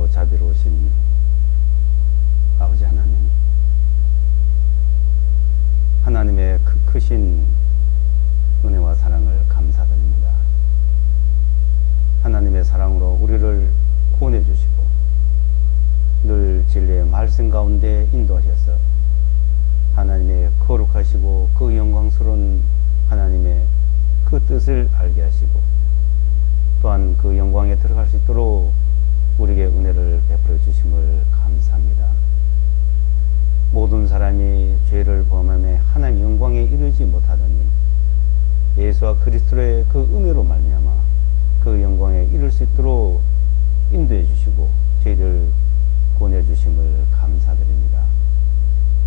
크고 자비로우신 아버지 하나님, 하나님의 크신 은혜와 사랑을 감사드립니다. 하나님의 사랑으로 우리를 구원해 주시고 늘 진리의 말씀 가운데 인도하셔서 하나님의 거룩하시고 그 영광스러운 하나님의 그 뜻을 알게 하시고 또한 그 영광에 들어갈 수 있도록 우리에게 은혜를 베풀어 주심을 감사합니다. 모든 사람이 죄를 범함에 하나님 영광에 이르지 못하더니 예수와 그리스도의 그 은혜로 말미암아 그 영광에 이를 수 있도록 인도해 주시고 저희를 구원해 주심을 감사드립니다.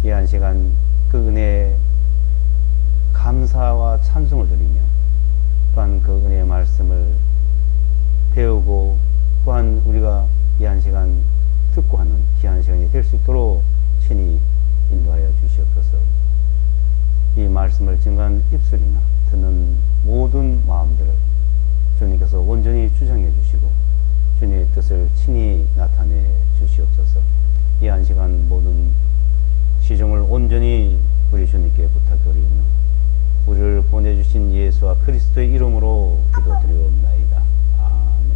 이 한 시간 그 은혜에 감사와 찬송을 드리며 또한 그 은혜의 말씀을 배우고 또한 우리가 이 한 시간 듣고 하는 귀한 시간이 될 수 있도록 친히 인도하여 주시옵소서. 이 말씀을 증거한 입술이나 듣는 모든 마음들을 주님께서 온전히 주장해 주시고 주님의 뜻을 친히 나타내 주시옵소서. 이 한 시간 모든 시종을 온전히 우리 주님께 부탁드리오며 우리를 보내주신 예수와 그리스도의 이름으로 기도드리옵나이다. 아멘.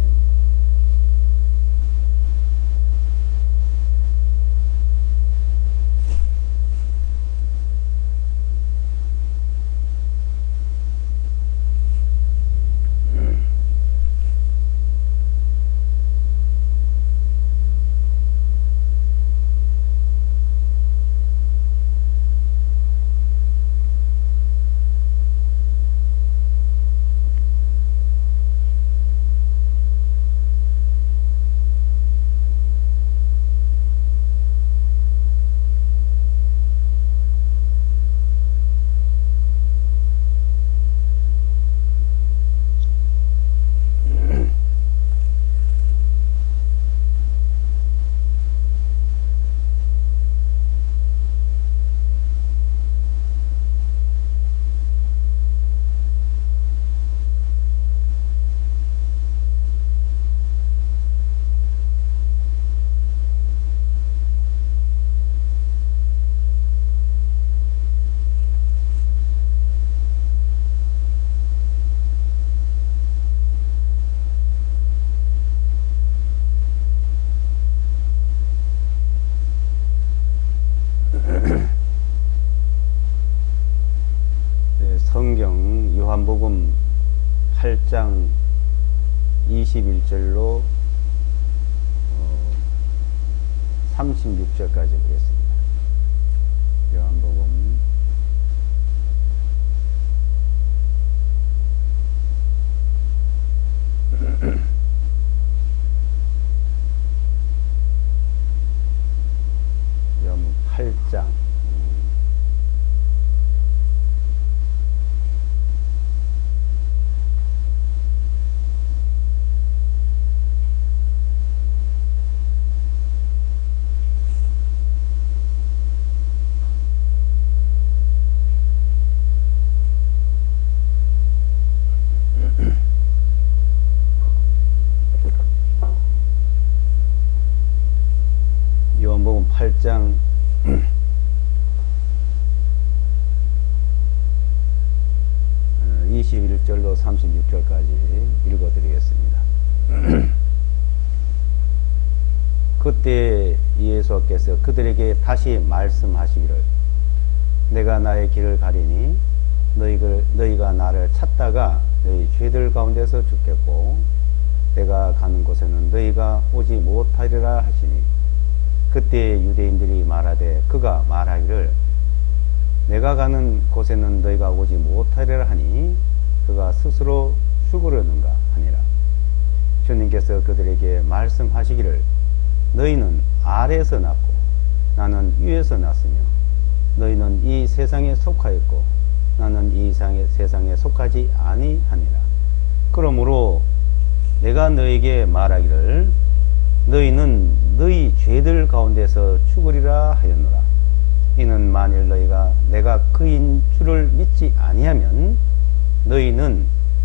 성경 요한복음 8장 21절로 36절까지 보겠습니다. 요한복음 8장 요한복음 8장 21절로 36절까지 읽어드리겠습니다. 그때 예수께서 그들에게 다시 말씀하시기를 내가 나의 길을 가리니 너희가 나를 찾다가 너희 죄들 가운데서 죽겠고 내가 가는 곳에는 너희가 오지 못하리라 하시니 그때 유대인들이 말하되 그가 말하기를 내가 가는 곳에는 너희가 오지 못하리라 하니 그가 스스로 죽으려는가 하니라. 주님께서 그들에게 말씀하시기를 너희는 아래에서 났고 나는 위에서 났으며 너희는 이 세상에 속하였고 나는 이 세상에 속하지 아니하니라. 그러므로 내가 너희에게 말하기를 너희는 너희 죄들 가운데서 죽으리라 하였노라. 이는 만일 너희가 내가 그인 줄을 믿지 아니하면 너희는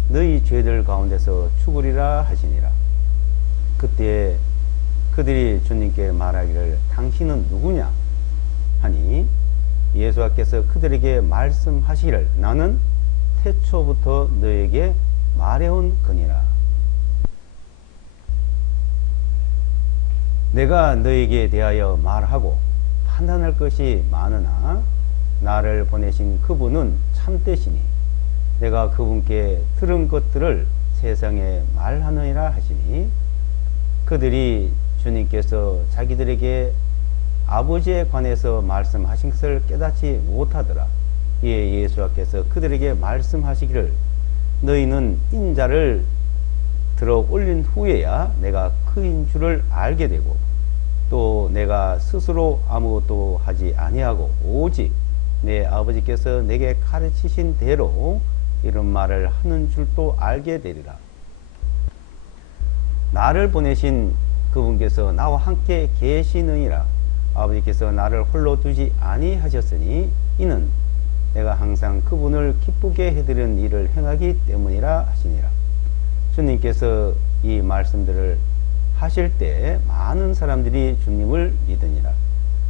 너희 죄들 가운데서 죽으리라 하시니라. 그때 그들이 주님께 말하기를 당신은 누구냐 하니 예수께서 그들에게 말씀하시기를 나는 태초부터 너에게 말해온 거니라. 내가 너에게 대하여 말하고 판단할 것이 많으나 나를 보내신 그분은 참되시니 내가 그분께 들은 것들을 세상에 말하느니라 하시니 그들이 주님께서 자기들에게 아버지에 관해서 말씀하신 것을 깨닫지 못하더라. 이에 예수께서 그들에게 말씀하시기를 너희는 인자를 들어 올린 후에야 내가 그인 줄을 알게 되고 또 내가 스스로 아무것도 하지 아니하고 오직 내 아버지께서 내게 가르치신 대로 이런 말을 하는 줄도 알게 되리라. 나를 보내신 그분께서 나와 함께 계시느니라. 아버지께서 나를 홀로 두지 아니하셨으니 이는 내가 항상 그분을 기쁘게 해드리는 일을 행하기 때문이라 하시니라. 주님께서 이 말씀들을 하실 때 많은 사람들이 주님을 믿으니라.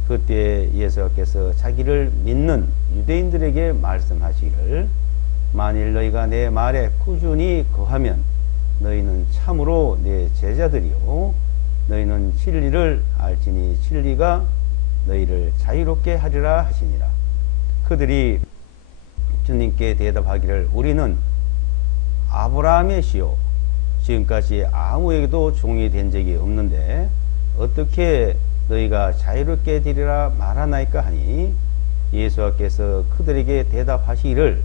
그때 예수께서 자기를 믿는 유대인들에게 말씀하시기를 만일 너희가 내 말에 꾸준히 거하면 너희는 참으로 내 제자들이요 너희는 진리를 알지니 진리가 너희를 자유롭게 하리라 하시니라. 그들이 주님께 대답하기를 우리는 아브라함의 씨요 지금까지 아무에게도 종이 된 적이 없는데 어떻게 너희가 자유롭게 되리라 말하나이까 하니 예수께서 그들에게 대답하시기를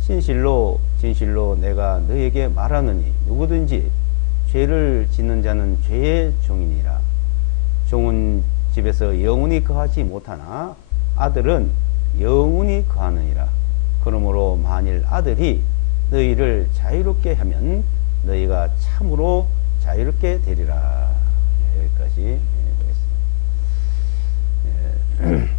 진실로 진실로 내가 너희에게 말하노니 누구든지 죄를 짓는 자는 죄의 종이니라. 종은 집에서 영원히 거하지 못하나 아들은 영원히 거하느니라. 그러므로 만일 아들이 너희를 자유롭게 하면 너희가 참으로 자유롭게 되리라. 여기까지 보겠습니다.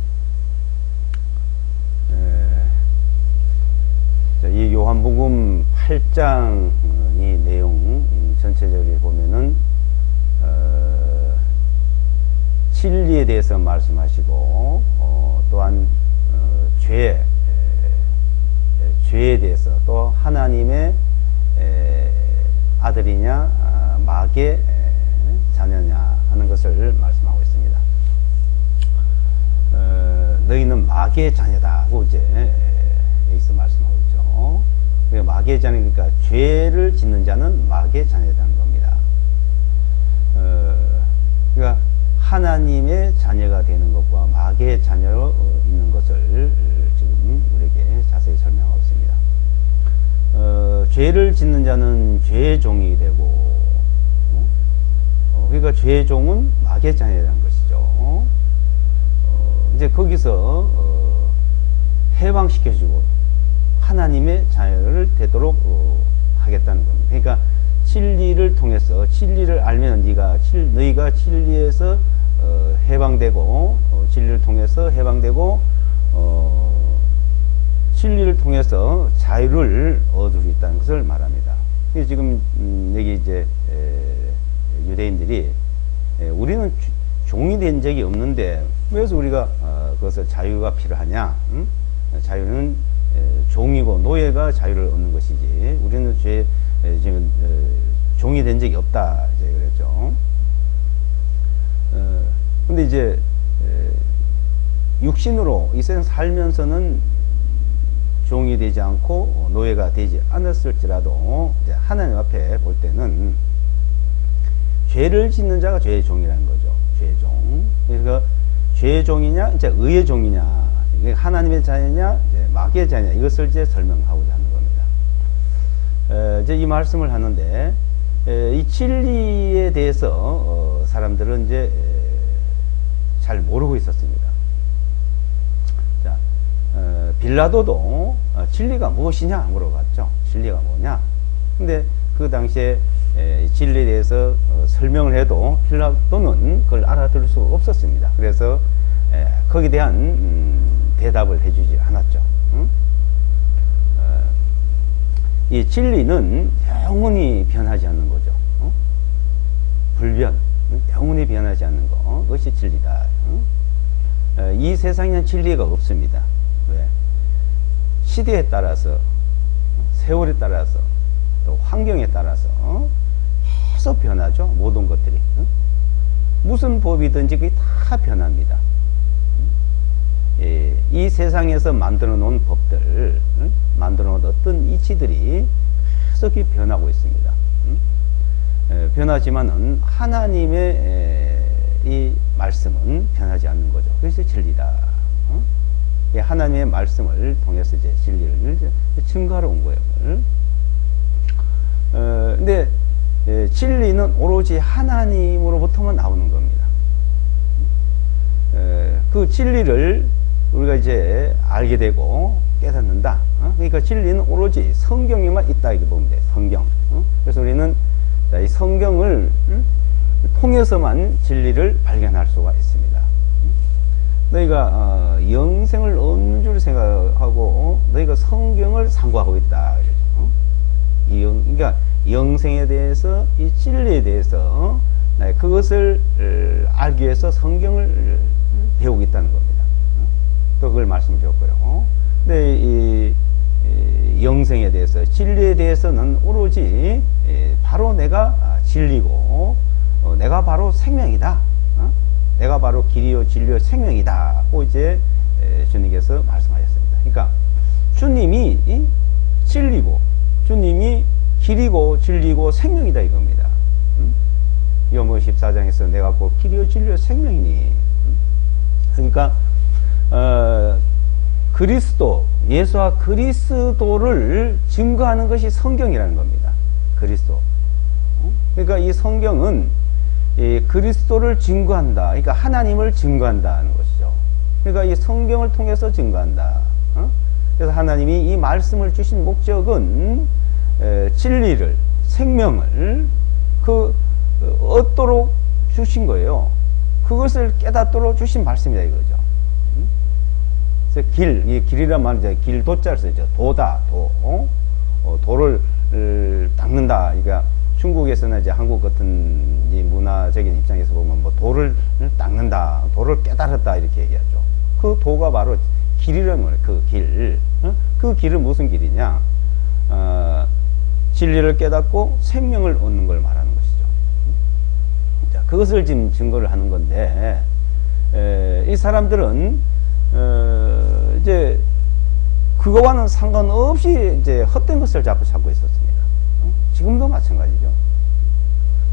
이 요한복음 8장 이 내용 전체적으로 보면은 진리에 대해서 말씀하시고 또한 죄에 대해서 또 하나님의 아들이냐 마귀의 자녀냐 하는 것을 말씀하고 있습니다. 너희는 마귀의 자녀다고 이제 여기서 말씀하고 있죠. 마귀의 자녀니까 죄를 짓는 자는 마귀의 자녀라는 겁니다. 그러니까 하나님의 자녀가 되는 것과 마귀의 자녀로 있는 것을 지금 우리에게 자세히 설명하고 있습니다. 죄를 짓는 자는 죄의 종이 되고, 그러니까 죄의 종은 마귀의 자녀라는 것이죠. 이제 거기서 해방시켜주고 하나님의 자녀를 되도록 하겠다는 겁니다. 그러니까 진리를 통해서 진리를 알면 너희가 진리에서 해방되고 진리를 통해서 해방되고 진리를 통해서 자유를 얻을 수 있다는 것을 말합니다. 지금 여기 이제 유대인들이 우리는 종이 된 적이 없는데 왜서 우리가 그것을 자유가 필요하냐? 자유는 종이고 노예가 자유를 얻는 것이지 우리는 지금 종이 된 적이 없다 이제 그랬죠. 근데 이제 육신으로 이 세상 살면서는 종이 되지 않고 노예가 되지 않았을지라도 이제 하나님 앞에 볼 때는 죄를 짓는 자가 죄의 종이라는 거죠. 죄의 종. 그러니까 죄의 종이냐, 이제 의의 종이냐, 이게 하나님의 자녀냐, 이제 마귀의 자녀냐, 이것을 이제 설명하고자 하는 겁니다. 이제 이 말씀을 하는데, 이 진리에 대해서 사람들은 이제 잘 모르고 있었습니다. 자, 빌라도도 진리가 무엇이냐 물어봤죠. 진리가 뭐냐? 근데 그 당시에 진리에 대해서 설명을 해도 빌라도는 그걸 알아들을 수 없었습니다. 그래서 거기에 대한 대답을 해주지 않았죠. 이 진리는 영원히 변하지 않는 거죠. 불변. 영원히 변하지 않는 거, 그것이 진리다. 이 세상에는 진리가 없습니다. 왜? 시대에 따라서, 세월에 따라서, 또 환경에 따라서 계속 변하죠. 모든 것들이. 무슨 법이든지 그게 다 변합니다. 예, 이 세상에서 만들어 놓은 법들, 만들어 놓은 어떤 이치들이 계속 변하고 있습니다. 변하지만은 하나님의 이 말씀은 변하지 않는 거죠. 그래서 진리다. 하나님의 말씀을 통해서 이제 진리를 증거하러 온 거예요. 근데 진리는 오로지 하나님으로부터만 나오는 겁니다. 그 진리를 우리가 이제 알게 되고 깨닫는다. 그러니까 진리는 오로지 성경에만 있다 이렇게 보면 돼요. 성경. 그래서 우리는 이 성경을 통해서만 진리를 발견할 수가 있습니다. 너희가 영생을 얻는 줄 생각하고 너희가 성경을 상고하고 있다. 그러니까 영생에 대해서, 이 진리에 대해서 그것을 알기 위해서 성경을 배우고 있다는 겁니다. 또 그걸 말씀 주었고요. 근데 이 영생에 대해서, 진리에 대해서는 오로지 바로 내가 진리고 내가 바로 생명이다. 내가 바로 길이요 진리요 생명이다. 고 이제 주님께서 말씀하셨습니다. 그러니까 주님이 진리고 주님이 길이고 진리고 생명이다 이겁니다. 요한복음 14장에서 내가 곧 길이요 진리요 생명이니. 그러니까 그리스도, 예수와 그리스도를 증거하는 것이 성경이라는 겁니다. 그리스도. 그러니까 이 성경은 이 그리스도를 증거한다. 그러니까 하나님을 증거한다는 것이죠. 그러니까 이 성경을 통해서 증거한다. 그래서 하나님이 이 말씀을 주신 목적은 진리를, 생명을 얻도록 주신 거예요. 그것을 깨닫도록 주신 말씀이다 이거죠. 그래서 이 길이란 말이죠. 길 도자를 쓰죠. 도다, 도를 닦는다. 그러니까 중국에서는 이제 한국 같은 이 문화적인 입장에서 보면 뭐 도를 닦는다, 도를 깨달았다 이렇게 얘기하죠. 그 도가 바로 길이라는 거예요. 그 길. 그 길은 무슨 길이냐? 진리를 깨닫고 생명을 얻는 걸 말하는 것이죠. 자, 그것을 지금 증거를 하는 건데, 이 사람들은 이제 그거와는 상관없이 이제 헛된 것을 자꾸 찾고 있었습니다. 지금도 마찬가지죠.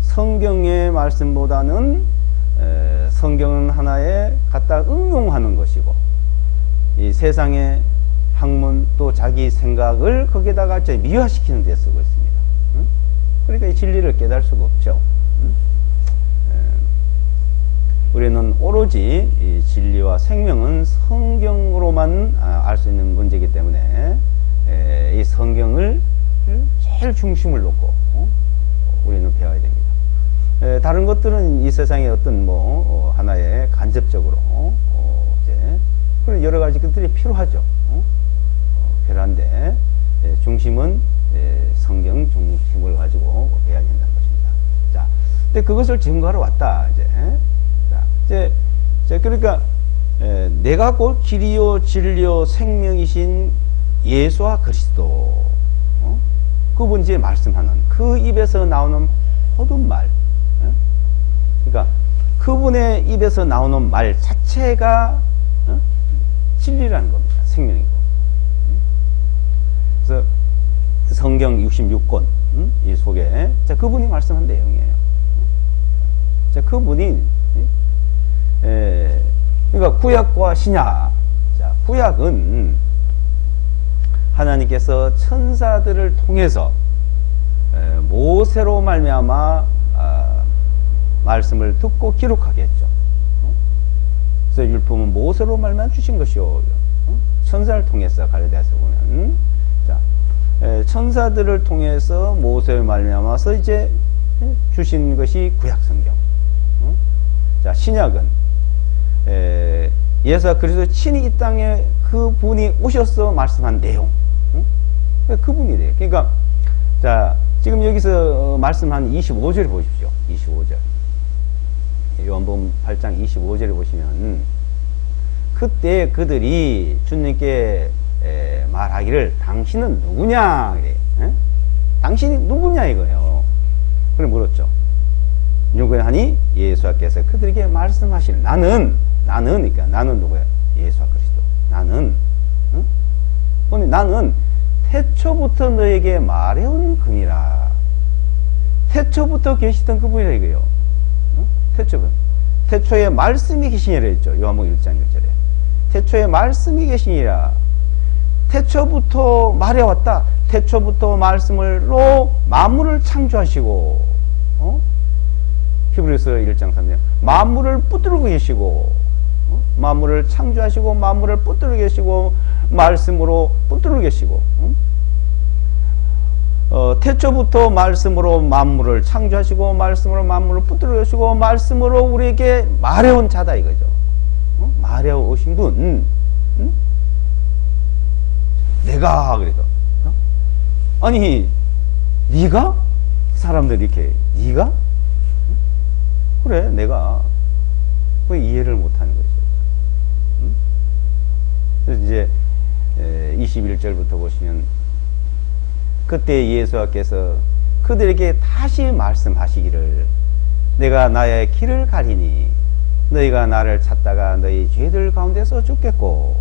성경의 말씀보다는 성경은 하나에 갖다 응용하는 것이고, 이 세상의 학문 또 자기 생각을 거기에다가 미화시키는 데 쓰고 있습니다. 그러니까 이 진리를 깨달을 수가 없죠. 우리는 오로지 이 진리와 생명은 성경으로만 알 수 있는 문제이기 때문에 이 성경을 제일 중심을 놓고 우리는 배워야 됩니다. 다른 것들은 이 세상의 어떤 하나의 간접적으로 이제 그런 여러 가지 것들이 필요하죠. 필요한데 중심은 성경 중심을 가지고 배워야 된다는 것입니다. 자, 근데 그것을 증거하러 왔다 이제. 그러니까 내가 곧 길이요 진리요 생명이신 예수와 그리스도, 그분이 이제 말씀하는 그 입에서 나오는 모든 말, 그러니까 그분의 입에서 나오는 말 자체가 진리라는 겁니다. 생명이고. 그래서 성경 66권 이 속에 그분이 말씀한 내용이에요. 그분이 그러니까 구약과 신약. 자, 구약은 하나님께서 천사들을 통해서 모세로 말미암아 말씀을 듣고 기록하게 했죠. 그래서 율법은 모세로 말미암아 주신 것이요. 천사를 통해서 갈라디아서 보면, 자, 천사들을 통해서 모세를 말미암아서 이제 주신 것이 구약 성경. 자, 신약은 예수가 그리스도 친히 이 땅에 그분이 오셔서 말씀한 내용, 그분이 돼요. 그러니까 자, 지금 여기서 말씀한 25절 보십시오. 25절. 요한복음 8장 25절에 보시면 그때 그들이 주님께 말하기를 당신은 누구냐 그래. 당신이 누구냐 이거예요. 그래 물었죠. 누구냐 하니 예수께서 그들에게 말씀하시는 그러니까 나는 누구야? 예수 그리스도. 나는 나는 태초부터 너에게 말해온 그니라. 태초부터 계시던 그분이라 이거예요. 태초에 말씀이 계시니라 했죠. 요한복음 1장 1절에. 태초에 말씀이 계시니라. 태초부터 말해왔다. 태초부터 말씀으로 만물을 창조하시고, 히브리서 1장 3절 만물을 붙들고 계시고, 만물을 창조하시고 만물을 붙들고 계시고 말씀으로 붙들고 계시고, 태초부터 말씀으로 만물을 창조하시고 말씀으로 만물을 붙들고 계시고 말씀으로 우리에게 말해온 자다 이거죠. 말해오신 분. 내가 그래도 아니 네가? 사람들이 이렇게 네가? 그래 내가. 왜 이해를 못하는 거죠. 그래서 이제 21절부터 보시면 그때 예수께서 그들에게 다시 말씀하시기를 내가 나의 길을 가리니 너희가 나를 찾다가 너희 죄들 가운데서 죽겠고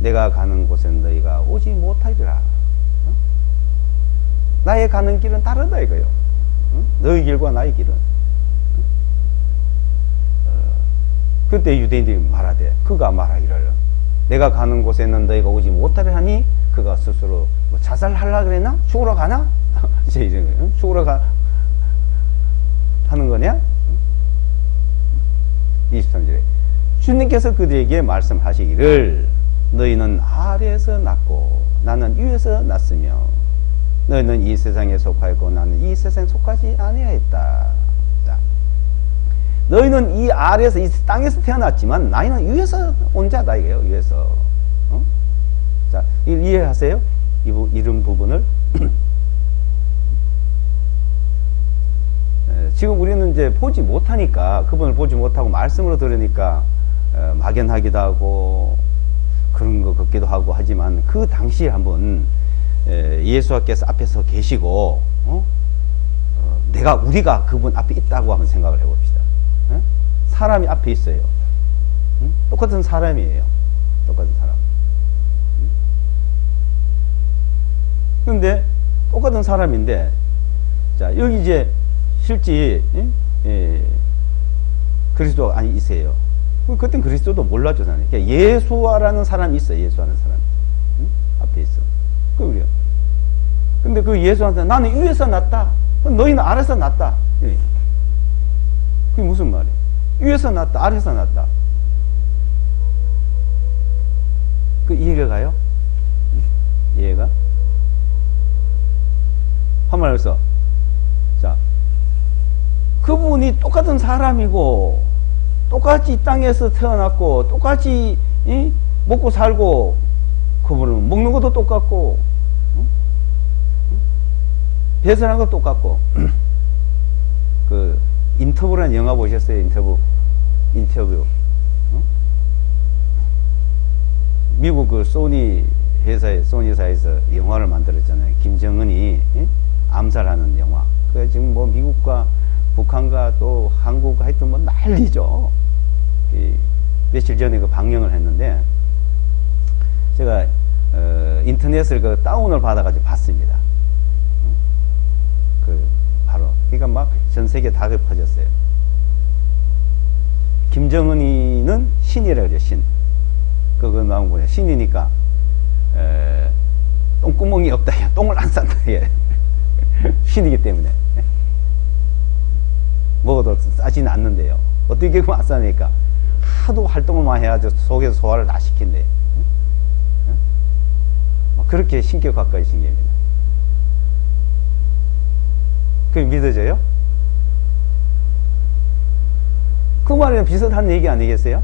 내가 가는 곳엔 너희가 오지 못하리라. 나의 가는 길은 다르다 이거요. 너희 길과 나의 길은. 그때 유대인들이 말하되 그가 말하기를 내가 가는 곳에는 너희가 오지 못하리라 하니 그가 스스로 뭐 자살하려고 그랬나? 죽으러 가나? 이제 이런 거예요. 죽으러 하는 거냐? 23절에 주님께서 그들에게 말씀하시기를 너희는 아래에서 났고 나는 위에서 났으며 너희는 이 세상에 속하였고 나는 이 세상에 속하지 아니하였다. 너희는 이 아래에서 이 땅에서 태어났지만 나는 위에서 온 자다 이게요. 위에서. 자, 이해하세요? 이런 부분을. 지금 우리는 이제 보지 못하니까 그분을 보지 못하고 말씀으로 들으니까 막연하기도 하고 그런 것 같기도 하고 하지만 그 당시에 한번 예수께서 앞에서 계시고 우리가 그분 앞에 있다고 한번 생각을 해봅시다. 사람이 앞에 있어요. 똑같은 사람이에요. 똑같은 사람. 그런데 똑같은 사람인데 자 여기 이제 실제 그리스도 아니세요. 그땐 그리스도도 몰랐죠. 그러니까 예수와라는 사람이 있어요. 예수하는 사람 앞에 있어. 그래요. 근데 그 예수한테 나는 위에서 났다. 너희는 아래서 났다. 그게 무슨 말이에요? 위에서 났다, 아래서 났다. 그 이해가 가요? 이해가? 한 말로서 자 그분이 똑같은 사람이고 똑같이 이 땅에서 태어났고 똑같이 먹고 살고 그분은 먹는 것도 똑같고 배설한 것도 똑같고 그 인터뷰라는 영화 보셨어요? 인터뷰. 미국 그 소니 회사에서 영화를 만들었잖아요. 김정은이 암살하는 영화. 그 지금 뭐 미국과 북한과 또 한국 하여튼 뭐 난리죠. 며칠 전에 그 방영을 했는데 제가 인터넷을 그 다운을 받아가지고 봤습니다. 바로 그러니까 막 전 세계 다 퍼졌어요. 김정은이는 신이라 그래요. 신. 그거 나온 거예요. 신이니까 똥구멍이 없다. 똥을 안 싼다. 신이기 때문에 먹어도 싸지는 않는데요. 어떻게 그만 안 싸니까 하도 활동을 많이 해가지고 속에서 소화를 다 시킨대. 그렇게 신격 가까이 신기합니다. 그게 믿어져요? 그 말이랑 비슷한 얘기 아니겠어요?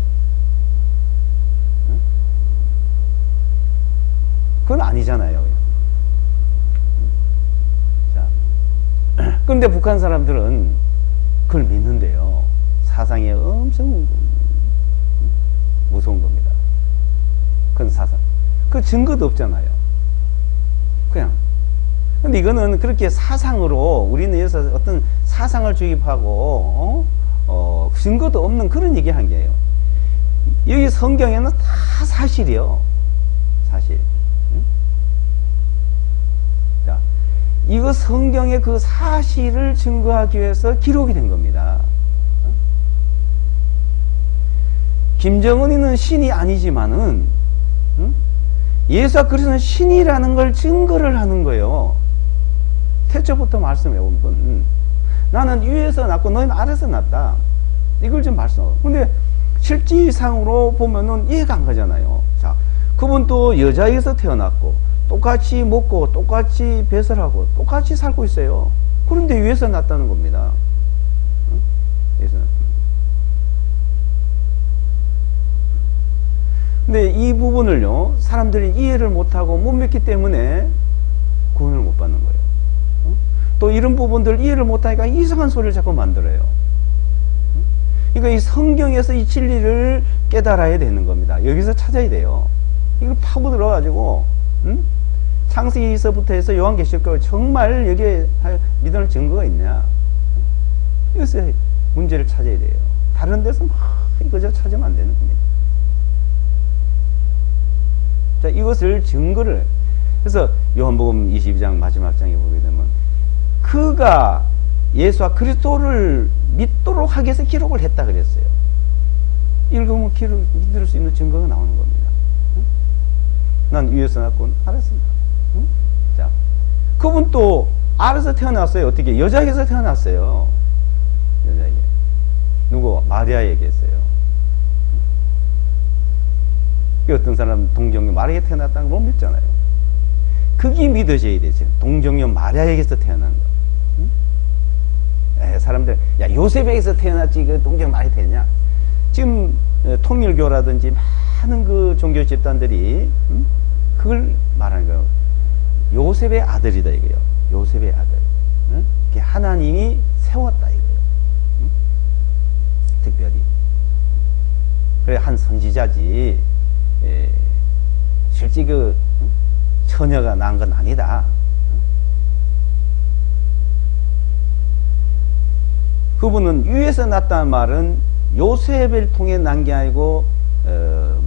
그건 아니잖아요. 자, 그런데 북한 사람들은 그걸 믿는데요. 사상이 엄청 무서운 겁니다. 그런 사상. 그 증거도 없잖아요. 그냥. 근데 이거는 그렇게 사상으로 우리는 여기서 어떤 사상을 주입하고 증거도 없는 그런 얘기 한 게예요. 여기 성경에는 다 사실이요. 사실. 자, 이거 성경의 그 사실을 증거하기 위해서 기록이 된 겁니다. 김정은이는 신이 아니지만은 예수 그리스도는 신이라는 걸 증거를 하는 거예요. 태초부터 말씀해 보면 나는 위에서 났고 너희는 아래서 났다. 이걸 좀 말씀하고. 근데 실질상으로 보면은 이해가 안 가잖아요. 자, 그분도 여자에게서 태어났고 똑같이 먹고 똑같이 배설하고 똑같이 살고 있어요. 그런데 위에서 났다는 겁니다. 위에서 났다. 근데 이 부분을요, 사람들이 이해를 못하고 못 믿기 때문에 구원을 못 받는 거예요. 또 이런 부분들 이해를 못하니까 이상한 소리를 자꾸 만들어요. 그러니까 이 성경에서 이 진리를 깨달아야 되는 겁니다. 여기서 찾아야 돼요. 이걸 파고 들어가지고, 창세기서부터 해서 요한계시록까지 정말 여기에 믿을 증거가 있냐. 여기서 문제를 찾아야 돼요. 다른 데서 막 이거저 찾으면 안 되는 겁니다. 자, 이것을 증거를, 그래서 요한복음 22장 마지막 장에 보게 되면 그가 예수와 그리스도를 믿도록 하기 위해서 기록을 했다 그랬어요. 읽으면 믿을 수 있는 증거가 나오는 겁니다. 난 위에서 났고 아래서 났다. 자, 그분 또 아래서 태어났어요. 어떻게? 여자에게서 태어났어요. 여자에게. 누구? 마리아에게 했어요. 어떤 사람 동정녀 마리아에게 태어났다는 걸 못 믿잖아요. 그게 믿어져야 되죠. 동정녀 마리아에게서 태어난 거. 사람들, 야, 요셉에게서 태어났지, 그 동정 말이 되냐? 지금 통일교라든지 많은 그 종교 집단들이 그걸 말하는 거예요. 요셉의 아들이다 이거예요. 요셉의 아들. 그게 하나님이 세웠다 이거예요. 특별히. 그래, 한 선지자지. 실제 그 처녀가 낳은 건 아니다. 그분은 위에서 났다는 말은 요셉을 통해 난 게 아니고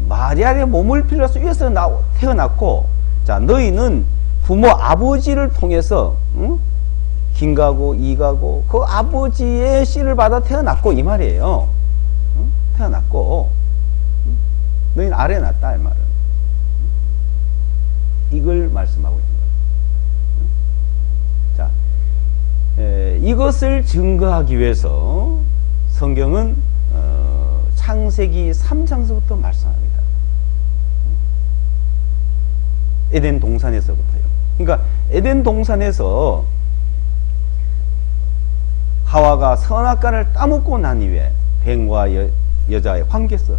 마리아의 몸을 빌려서 위에서 태어났고, 자, 너희는 부모 아버지를 통해서 김가고 이가고 그 아버지의 씨를 받아 태어났고 이 말이에요. 태어났고 너희는 아래에 났다 이 말은. 이걸 말씀하고 있는 거예요. 자, 이것을 증거하기 위해서 성경은 창세기 3장서부터 말씀합니다. 에덴 동산에서부터요. 그러니까 에덴 동산에서 하와가 선악과를 따먹고 난 이후에 뱀과 여자의 관계에서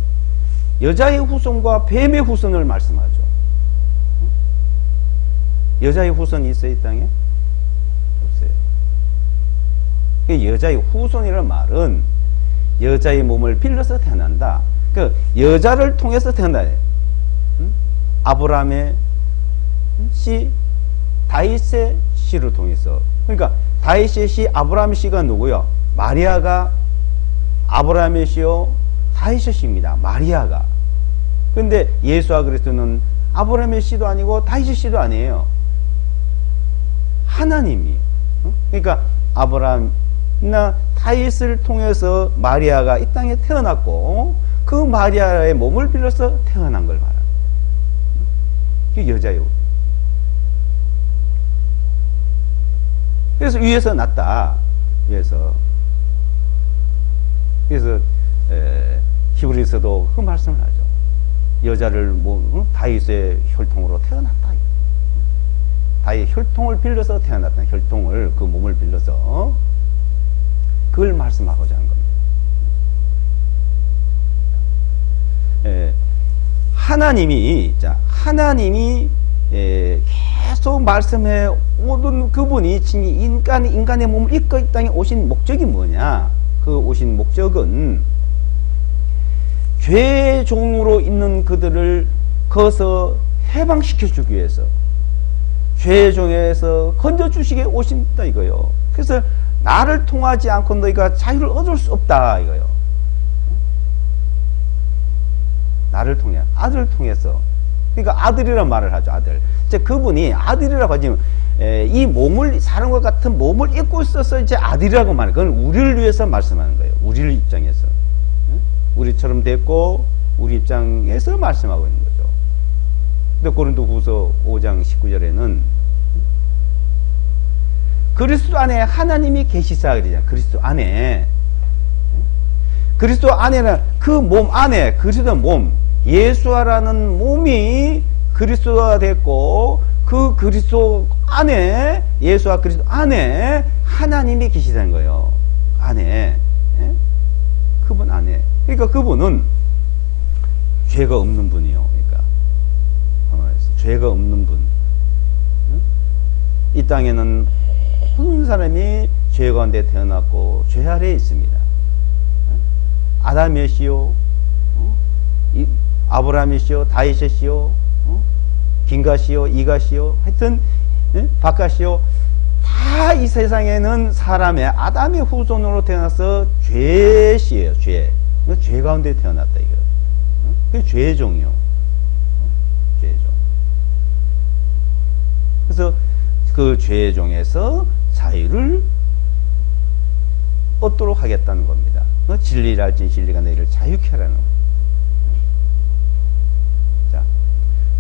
여자의 후손과 뱀의 후손을 말씀하죠. 여자의 후손이 있어요, 이 땅에? 없어요. 여자의 후손이라는 말은 여자의 몸을 빌려서 태어난다. 그 여자를 통해서 태어나요. 아브라함의 씨, 다윗의 씨를 통해서. 그러니까 다윗의 씨, 아브라함의 씨가 누구요? 마리아가 아브라함의 씨요, 다윗의 씨입니다. 마리아가. 그런데 예수와 그리스도는 아브라함의 씨도 아니고 다윗의 씨도 아니에요. 하나님이. 그러니까 아브라함이나 다윗을 통해서 마리아가 이 땅에 태어났고 그 마리아의 몸을 빌려서 태어난 걸 말합니다. 그게 여자예요. 그래서 위에서 났다. 위에서. 그래서 히브리서도 그 말씀을 하죠. 여자를 다윗의 혈통으로 태어났다. 다윗의 혈통을 빌려서 태어났다. 혈통을, 그 몸을 빌려서 그걸 말씀하고자 하는 겁니다. 하나님이 계속 말씀해 오던 그분이 인간의 몸을 입고 이 땅에 오신 목적이 뭐냐? 그 오신 목적은 죄의 종으로 있는 그들을 거기서 해방시켜 주기 위해서, 죄의 종에서 건져주시게 오신다 이거요. 그래서 나를 통하지 않고 너희가 자유를 얻을 수 없다 이거요. 나를 통해, 아들을 통해서. 그러니까 아들이란 말을 하죠. 아들. 이제 그분이 아들이라고 하지, 이 몸을, 사람과 같은 몸을 입고 있어서 이제 아들이라고 말해요. 그건 우리를 위해서 말씀하는 거예요. 우리를 입장에서. 우리처럼 됐고 우리 입장에서 말씀하고 있는 거죠. 근데 고린도후서 5장 19절에는 그리스도 안에 하나님이 계시사 그러잖아요. 그리스도 안에. 그리스도 안에는 그 몸 안에, 그리스도 몸, 예수라는 몸이 그리스도가 됐고, 그 그리스도 안에, 예수와 그리스도 안에 하나님이 계시다는 거예요. 안에. 그분 안에. 그러니까 그분은 죄가 없는 분이요. 그러니까 죄가 없는 분. 이 땅에는 모든 사람이 죄 가운데 태어났고 죄 아래에 있습니다. 아담이시요, 아브라함이시요, 다윗이시요, 긴가시요, 이가시요, 하여튼 바깥이요, 다 이 세상에는 사람의 아담의 후손으로 태어나서 죄시예요. 죄 가운데 태어났다 이거. 그게 죄의 종이요. 죄의 종. 그래서 그 죄의 종에서 자유를 얻도록 하겠다는 겁니다. 진리를 알진 진리가 너희를 자유케 하라는 거예요. 자,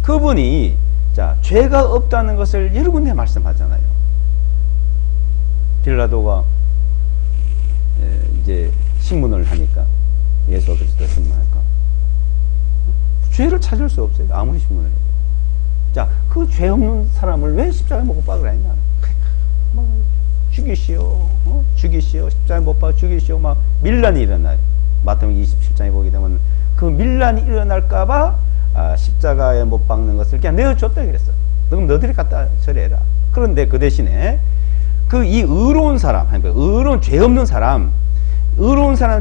그분이, 자, 죄가 없다는 것을 여러 군데 말씀하잖아요. 빌라도가 이제 신문을 하니까, 예수 그리스도 신문할까? 죄를 찾을 수 없어요. 아무리 신문을 해도. 자, 그 죄 없는 사람을 왜 십자가에 못 박으라 했냐? 막 죽이시오, 죽이시오, 십자가에 못 박아 죽이시오, 막 밀란이 일어나요. 마태복음 27장에 보게 되면 그 밀란이 일어날까봐 십자가에 못 박는 것을 그냥 내어줬다 그랬어. 그럼 너희들이 갖다 처리해라. 그런데 그 대신에 그 이 의로운 사람, 의로운 죄 없는 사람,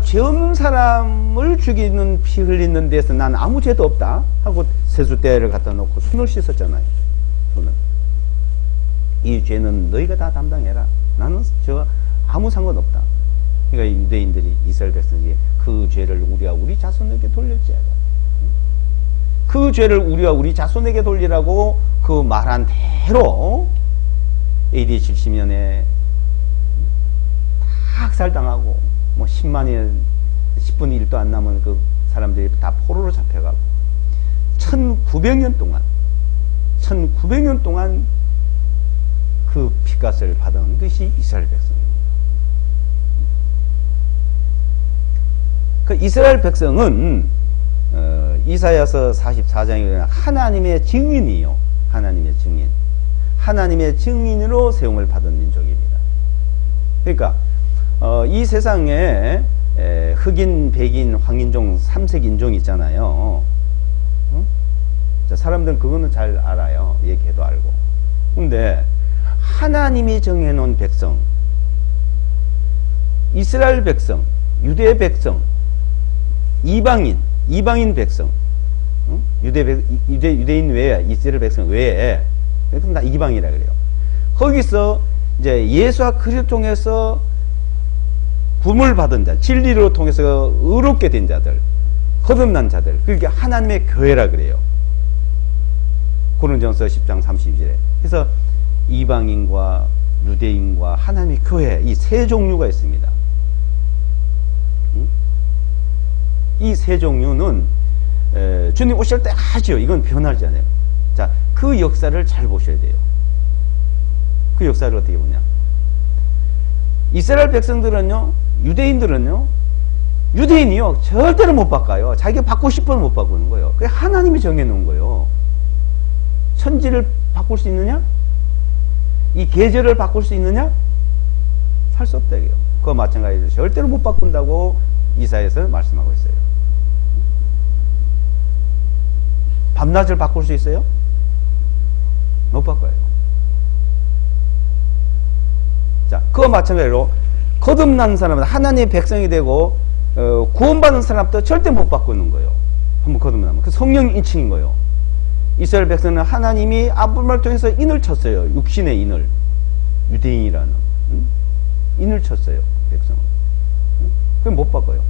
죄 없는 사람을 죽이는, 피 흘리는 데서 난 아무 죄도 없다 하고 세숫대를 갖다 놓고 손을 씻었잖아요. 손을. 이 죄는 너희가 다 담당해라. 나는 저 아무 상관없다. 그러니까 유대인들이, 이스라엘 백성이 그 죄를 우리와 우리 자손에게 돌릴지어다. 그 죄를 우리와 우리 자손에게 돌리라고 그 말한 대로 AD 70년에 다 학살당하고, 뭐 10만이 10분의 1도 안 남은 그 사람들이 다 포로로 잡혀가고 1900년 동안 그 핏값을 받은 것이 이스라엘 백성입니다. 그 이스라엘 백성은 이사야서 44장에 하나님의 증인이요. 하나님의 증인. 하나님의 증인으로 세움을 받은 민족입니다. 그러니까 이 세상에 흑인, 백인, 황인종, 삼색 인종이 있잖아요. 자, 사람들은 그거는 잘 알아요. 얘기해도 알고. 근데 하나님이 정해놓은 백성, 이스라엘 백성, 유대 백성, 이방인 백성, 유대인 외에, 이스라엘 백성 외에, 그럼 다 이방이라 그래요. 거기서 이제 예수와 그리스도 통해서 구원을 받은 자, 진리로 통해서 의롭게 된 자들, 거듭난 자들, 그게 하나님의 교회라 그래요. 고린도전서 10장 32절에. 그래서 이방인과 유대인과 하나님의 교회, 이 세 종류가 있습니다. 이 세 종류는 주님 오실 때 하죠. 이건 변하지 않아요. 자, 그 역사를 잘 보셔야 돼요. 그 역사를 어떻게 보냐? 이스라엘 백성들은요, 유대인들은요, 유대인이요, 절대로 못 바꿔요. 자기가 바꾸고 싶어도 못 바꾸는 거예요. 그게 하나님이 정해놓은 거예요. 천지를 바꿀 수 있느냐? 이 계절을 바꿀 수 있느냐? 할 수 없다, 이게요. 그거 마찬가지로 절대로 못 바꾼다고 이사야에서 말씀하고 있어요. 밤낮을 바꿀 수 있어요? 못 바꿔요. 자, 그거 마찬가지로 거듭난 사람은 하나님의 백성이 되고 구원받은 사람도 절대 못 바꾸는 거예요. 한번 거듭나면 그 성령 인칭인 거예요. 이스라엘 백성은 하나님이 아브라함을 통해서 인을 쳤어요. 육신의 인을, 유대인이라는 인을 쳤어요. 백성을. 그럼 못 바꿔요.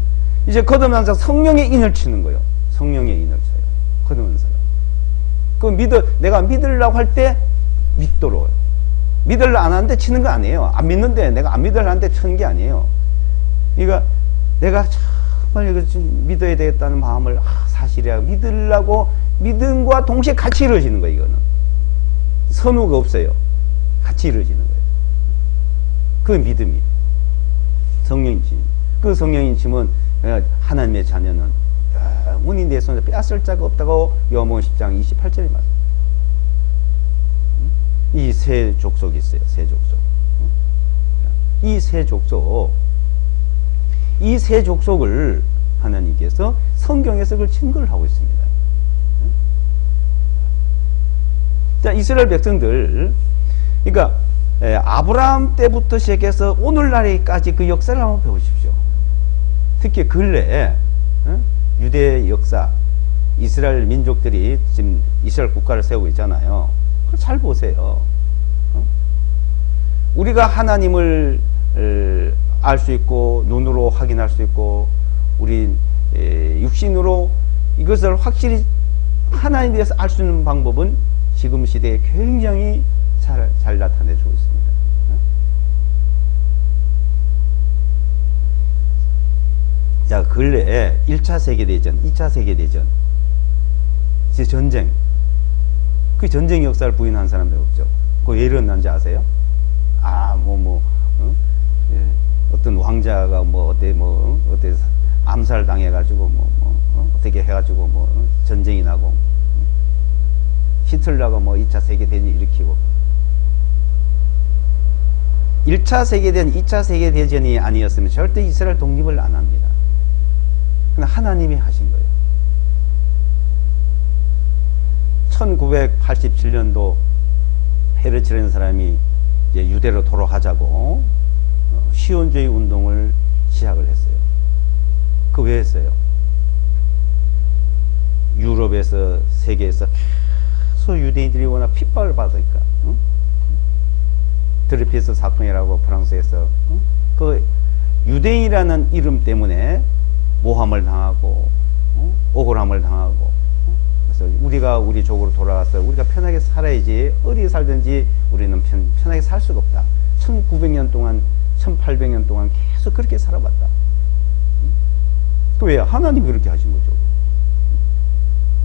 이제 거듭난 사람 성령의 인을 치는 거예요. 성령의 인을 쳐요. 거듭난 사람. 내가 믿으려고 할 때 믿도록. 믿으려 안 하는데 치는 거 아니에요. 안 믿는데 내가 안 믿으려 하는데 치는 게 아니에요. 그러니까 내가 정말 이거 좀 믿어야 되겠다는 마음을 사실이야 믿으려고 믿음과 동시에 같이 이루어지는 거예요. 이거는 선우가 없어요. 같이 이루어지는 거예요. 그 믿음이 성령인침. 그 성령인침은 하나님의 자녀는 영원히 내 손에 빼앗을 자가 없다고 요한복음 10장 28절에 말합니다. 이 세 족속이 있어요. 세 족속. 이 세 족속을 하나님께서 성경에서 그걸 증거를 하고 있습니다. 자, 이스라엘 백성들, 그러니까 아브라함 때부터 시작해서 오늘날까지 그 역사를 한번 배우십시오. 특히 근래에 유대 역사, 이스라엘 민족들이 지금 이스라엘 국가를 세우고 있잖아요. 그걸 잘 보세요. 우리가 하나님을 알 수 있고 눈으로 확인할 수 있고 우리 육신으로 이것을 확실히 하나님에 대해서 알 수 있는 방법은 지금 시대에 굉장히 잘 나타내주고 있습니다. 자, 근래에 1차 세계대전, 2차 세계대전, 이제 전쟁, 그 전쟁 역사를 부인한 사람들 없죠. 그 왜 일어난지 아세요? 어떤 왕자가 어때 암살 당해가지고 어떻게 해가지고 전쟁이 나고 히틀러가 2차 세계대전 일으키고 1차 세계대전, 2차 세계대전이 아니었으면 절대 이스라엘 독립을 안 합니다. 그냥 하나님이 하신 거예요. 1987년도 헤르츠라는 사람이 이제 유대로 돌아가자고 시온주의 운동을 시작을 했어요. 그 왜 했어요? 유럽에서, 세계에서 계속 유대인들이 워낙 핍박을 받으니까. 드레피스 사건이라고 프랑스에서 그 유대인이라는 이름 때문에 모함을 당하고 억울함을 당하고. 그래서 우리가 우리 족으로 돌아가서 우리가 편하게 살아야지, 어디 살든지 우리는 편하게 살 수가 없다. 1900년 동안 1800년 동안 계속 그렇게 살아봤다. 그 왜? 하나님이 그렇게 하신 거죠.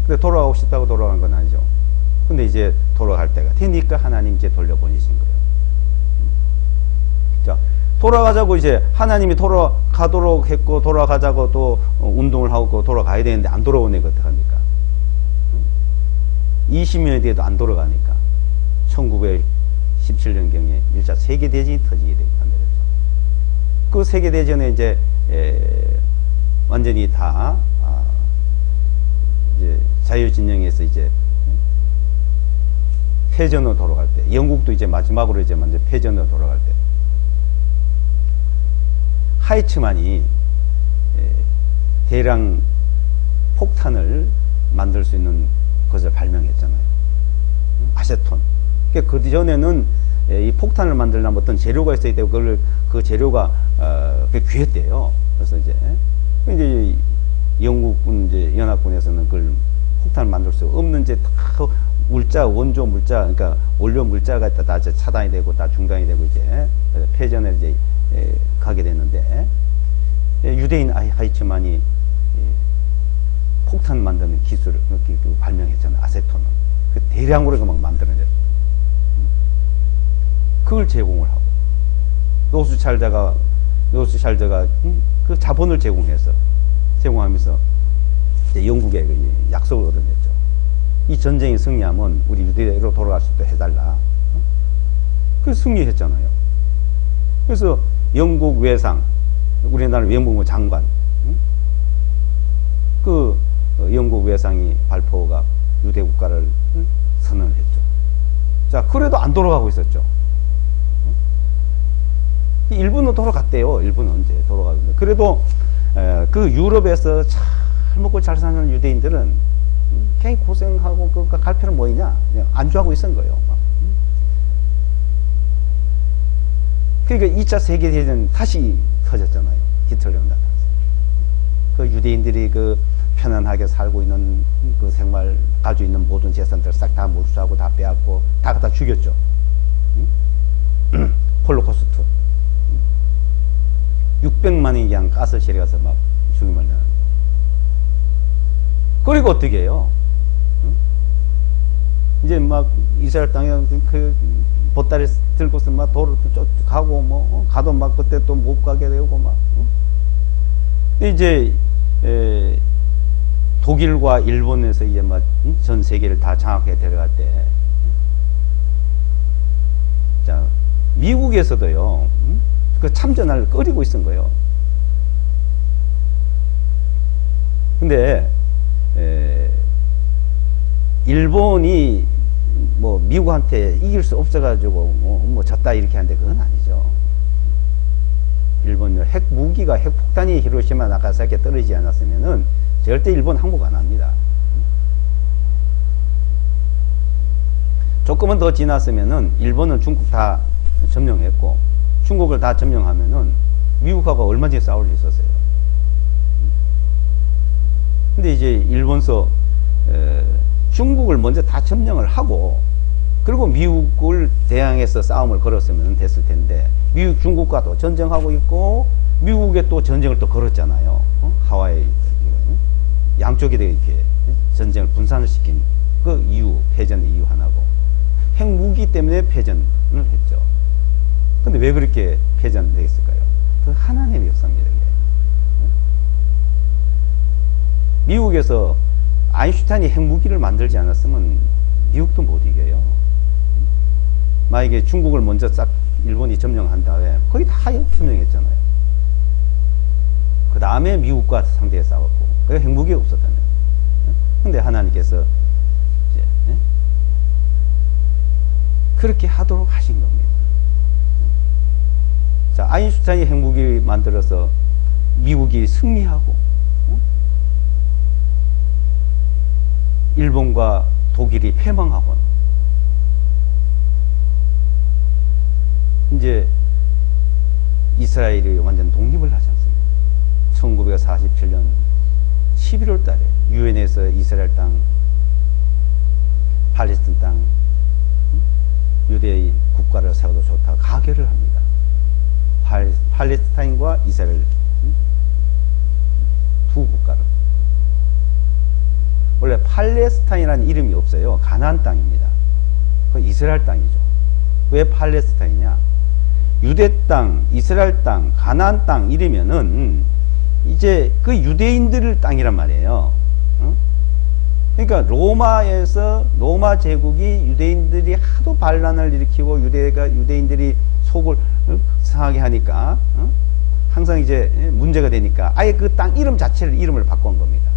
근데 돌아가고 싶다고 돌아간 건 아니죠. 근데 이제 돌아갈 때가 되니까 하나님 이제 돌려보내신 거예요. 자, 돌아가자고 이제 하나님이 돌아가도록 했고, 돌아가자고 또 운동을 하고 돌아가야 되는데 안 돌아오니까 어떡합니까? 20년이 돼도 안 돌아가니까 1917년경에 1차 세계대전이 터지게 만들었죠. 그 세계대전에 이제 완전히 다 이제 자유진영에서 이제 패전으로 돌아갈 때, 영국도 이제 마지막으로 이제 먼저 패전으로 돌아갈 때, 하이츠만이 대량 폭탄을 만들 수 있는 것을 발명했잖아요. 아세톤. 그 전에는 이 폭탄을 만들려면 어떤 재료가 있어야 되고, 그 재료가 귀했대요. 그래서 이제 영국군 이제 연합군에서는 그걸 폭탄을 만들 수 없는 이제 다 물자, 원조 물자, 그러니까 원료 물자가 다 차단이 되고 다 중단이 되고 이제 패전에 이제 가게 됐는데, 유대인 하이츠만이 폭탄 만드는 기술을 발명했잖아요. 아세톤을. 그 대량으로 막 만들어냈어요. 그걸 제공을 하고, 노스찰드가 그 자본을 제공하면서 이제 영국에 약속을 얻어냈죠. 이 전쟁이 승리하면 우리 유대로 돌아갈 수 있도록 해달라. 그래서 승리했잖아요. 그래서 영국 외상, 우리나라 외무부 장관, 그 영국 외상이 발포가 유대 국가를 선언을 했죠. 자, 그래도 안 돌아가고 있었죠. 일본은 돌아갔대요. 일본은 이제 돌아가는데 그래도 그 유럽에서 잘 먹고 잘 사는 유대인들은 굉장히 고생하고 갈 필요는 뭐냐 그냥 안주하고 있은 거예요. 막. 그러니까 2차 세계대전 다시 터졌잖아요. 히틀러가 나타났어요. 그 유대인들이 그 편안하게 살고 있는 그 생활 가지고 있는 모든 재산들 싹 다 몰수하고 다 빼앗고 다 갖다 죽였죠. 홀로코스트. 600만이 그냥 가스실에 가서 막 죽임을 당한. 그리고 어떻게 해요? 이제 막 이스라엘 땅에 그 보따리 들고서 막 도로 쭉 가고 뭐 가도 막 그때 또 못 가게 되고 막. 이제 독일과 일본에서 이제 막 전 세계를 다 장악해 들어갈 때, 자 미국에서도요 그 참전을 꺼리고 있은 거예요. 근데 일본이 뭐 미국한테 이길 수 없어가지고 뭐 졌다 이렇게 하는데 그건 아니죠. 일본 핵 무기가 핵 폭탄이 히로시마 나가사키에 떨어지지 않았으면은 절대 일본 항복 안 합니다. 조금은 더 지났으면은 일본은 중국 다 점령했고 중국을 다 점령하면은 미국하고 얼마나 싸울 수 있었어요. 근데 이제 일본서 중국을 먼저 다 점령을 하고 그리고 미국을 대항해서 싸움을 걸었으면 됐을 텐데 미국 중국과 또 전쟁하고 있고 미국에 또 전쟁을 또 걸었잖아요. 하와이 양쪽에 이렇게 전쟁을 분산을 시킨 그 이유, 패전의 이유 하나고 핵무기 때문에 패전을 했죠. 근데 왜 그렇게 패전을 했을까요? 그 하나님의 역사입니다. 이게. 미국에서 아인슈타인이 핵무기를 만들지 않았으면 미국도 못 이겨요. 만약에 중국을 먼저 싹 일본이 점령한 다음에 거의 다 점령했잖아요. 그 다음에 미국과 상대해 싸웠고 그 핵무기가 없었다면. 근데 하나님께서 이제 그렇게 하도록 하신 겁니다. 자, 아인슈타인이 핵무기 만들어서 미국이 승리하고 일본과 독일이 패망하고 이제 이스라엘이 완전 독립을 하지 않습니까? 1947년 11월 달에 유엔에서 이스라엘 땅, 팔레스틴 땅, 유대의 국가를 세워도 좋다 가결을 합니다. 팔레스타인과 이스라엘 두 국가를. 원래 팔레스타인이라는 이름이 없어요. 가나안 땅입니다. 그 이스라엘 땅이죠. 왜 팔레스타인이냐? 유대 땅, 이스라엘 땅, 가나안 땅 이러면은 이제 그 유대인들 땅이란 말이에요. 그러니까 로마 제국이 유대인들이 하도 반란을 일으키고 유대인들이 속을 상하게 하니까 항상 이제 문제가 되니까 아예 그 땅 이름 자체를 이름을 바꾼 겁니다.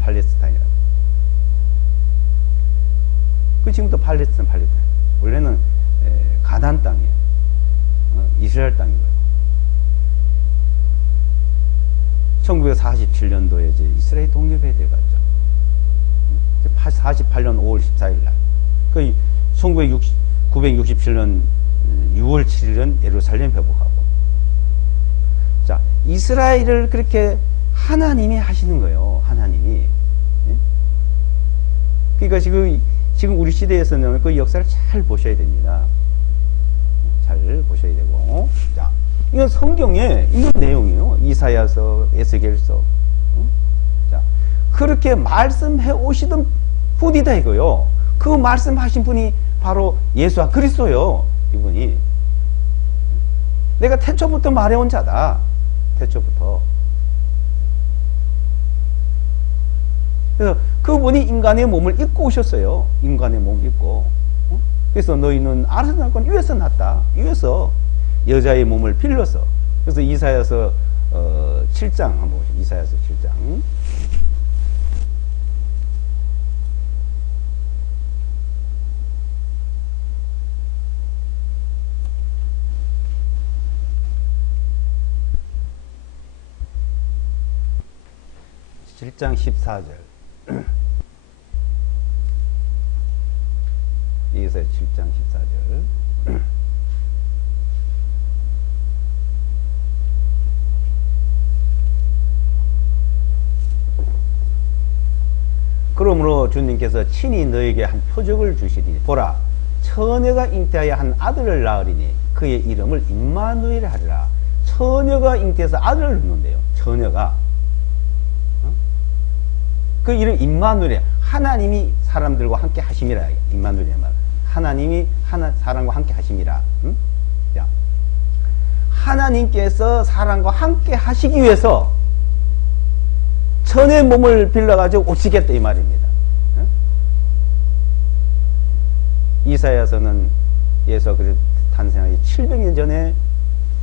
팔레스타인이라고. 그 지금도 팔레스타인. 원래는 가나안 땅이에요. 이스라엘 땅이고요. 1947년도에 이제 이스라엘 독립에 들어갔죠. 48년 5월 14일 날. 그 1967년 6월 7일은 예루살렘 회복하고. 자, 이스라엘을 그렇게 하나님이 하시는 거예요. 하나님이. 그러니까 지금 우리 시대에서는 그 역사를 잘 보셔야 됩니다. 잘 보셔야 되고. 자, 이건 성경에 있는 내용이에요. 이사야서, 에스겔서. 자, 그렇게 말씀해 오시던 분이다 이거요. 그 말씀하신 분이 바로 예수와 그리스도요. 이분이. 내가 태초부터 말해온 자다. 태초부터. 그래서 그분이 인간의 몸을 입고 오셨어요. 인간의 몸을 입고. 그래서 너희는 알아서 날 건 위에서 났다. 위에서 여자의 몸을 빌려서. 그래서 이사야서 7장 한번 보시죠. 이사야서 7장. 7장 14절. 이사야 7장 14절. 그러므로 주님께서 친히 너에게 한 표적을 주시리니 보라 처녀가 잉태하여 한 아들을 낳으리니 그의 이름을 임마누엘 하리라. 처녀가 잉태해서 아들을 낳는데요. 처녀가 그 이름 임마누엘, 하나님이 사람들과 함께 하심이라. 임마누엘 말 하나님이 사람과 함께 하심이라. 자, 하나님께서 사람과 함께 하시기 위해서 천의 몸을 빌려가지고 오시겠다 이 말입니다. 이사야서는 예수가 탄생하기 700년 전에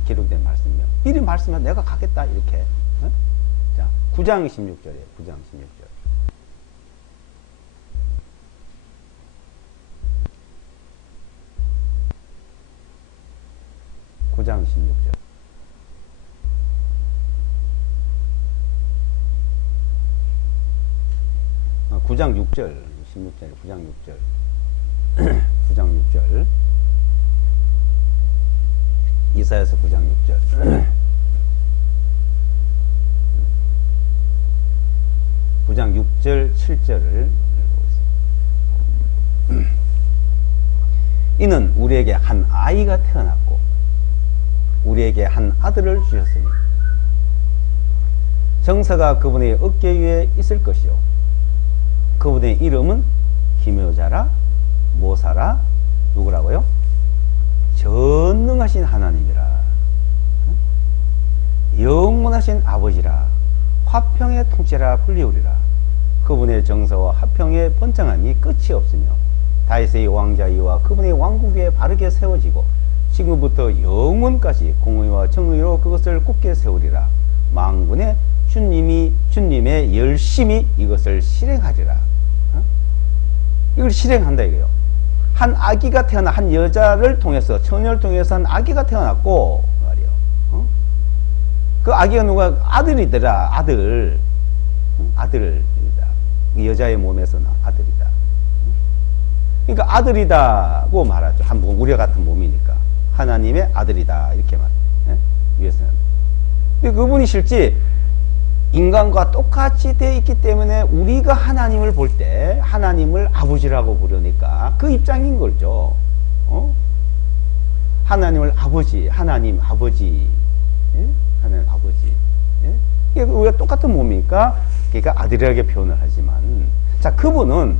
기록된 말씀이요. 이 말씀은 내가 가겠다 이렇게. 자, 9장 16절이에요. 9장 16절. 9장 16절. 아, 9장 6절. 16절. 9장 6절. 9장 6절. 이사야서 9장 6절. 9장 6절 7절을 읽어보겠습니다. 이는 우리에게 한 아이가 태어났고 우리에게 한 아들을 주셨으니 정사가 그분의 어깨 위에 있을 것이요 그분의 이름은 기묘자라 모사라 누구라고요? 전능하신 하나님이라 영원하신 아버지라 화평의 통치라 불리우리라. 그분의 정사와 화평의 번창함이 끝이 없으며 다윗의 왕자이와 그분의 왕국 위에 바르게 세워지고 지금부터 영원까지 공의와 정의로 그것을 굳게 세우리라. 만군의 주님의 열심히 이것을 실행하리라. 이걸 실행한다 이거요. 한 아기가 태어나 한 여자를 통해서 처녀를 통해서 한 아기가 태어났고 말이요. 그 아기가 누가 아들이더라. 아들이다. 여자의 몸에서 나 아들이다. 그러니까 아들이다고 말하죠. 한 우리 같은 몸이니까 하나님의 아들이다 이렇게 말. 위에서는. 근데 그분이 실제 인간과 똑같이 되어 있기 때문에 우리가 하나님을 볼 때 하나님을 아버지라고 부르니까 그 입장인 거죠. 하나님을 아버지, 하나님 아버지, 하나님 아버지. 그러니까 우리가 똑같은 몸이니까 그러니까 아들이라고 표현을 하지만, 자 그분은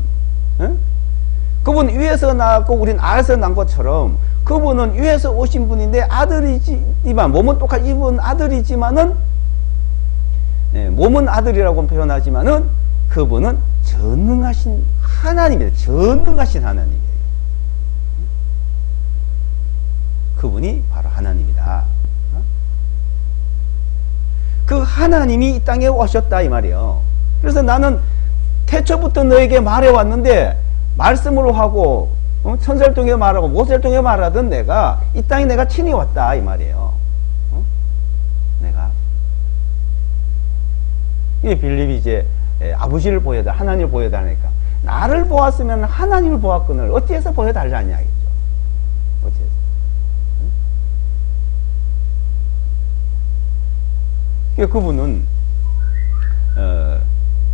그분 위에서 나왔고 우린 아래서 난 것처럼 그분은 위에서 오신 분인데 아들이지만 몸은 똑같이 이분 아들이지만은 몸은 아들이라고 표현하지만은 그분은 전능하신 하나님이에요. 전능하신 하나님이에요. 그분이 바로 하나님이다. 그 하나님이 이 땅에 오셨다 이 말이에요. 그래서 나는 태초부터 너에게 말해왔는데 말씀으로 하고 천사를 통해 말하고 모세를 통해 말하던 내가 이 땅에 내가 친히 왔다 이 말이에요. 내가 이 빌립이 이제 아버지를 보여다 하나님을 보여달라니까 나를 보았으면 하나님을 보았거늘 어찌해서 보여달라냐 하겠죠. 어찌해서. 그분은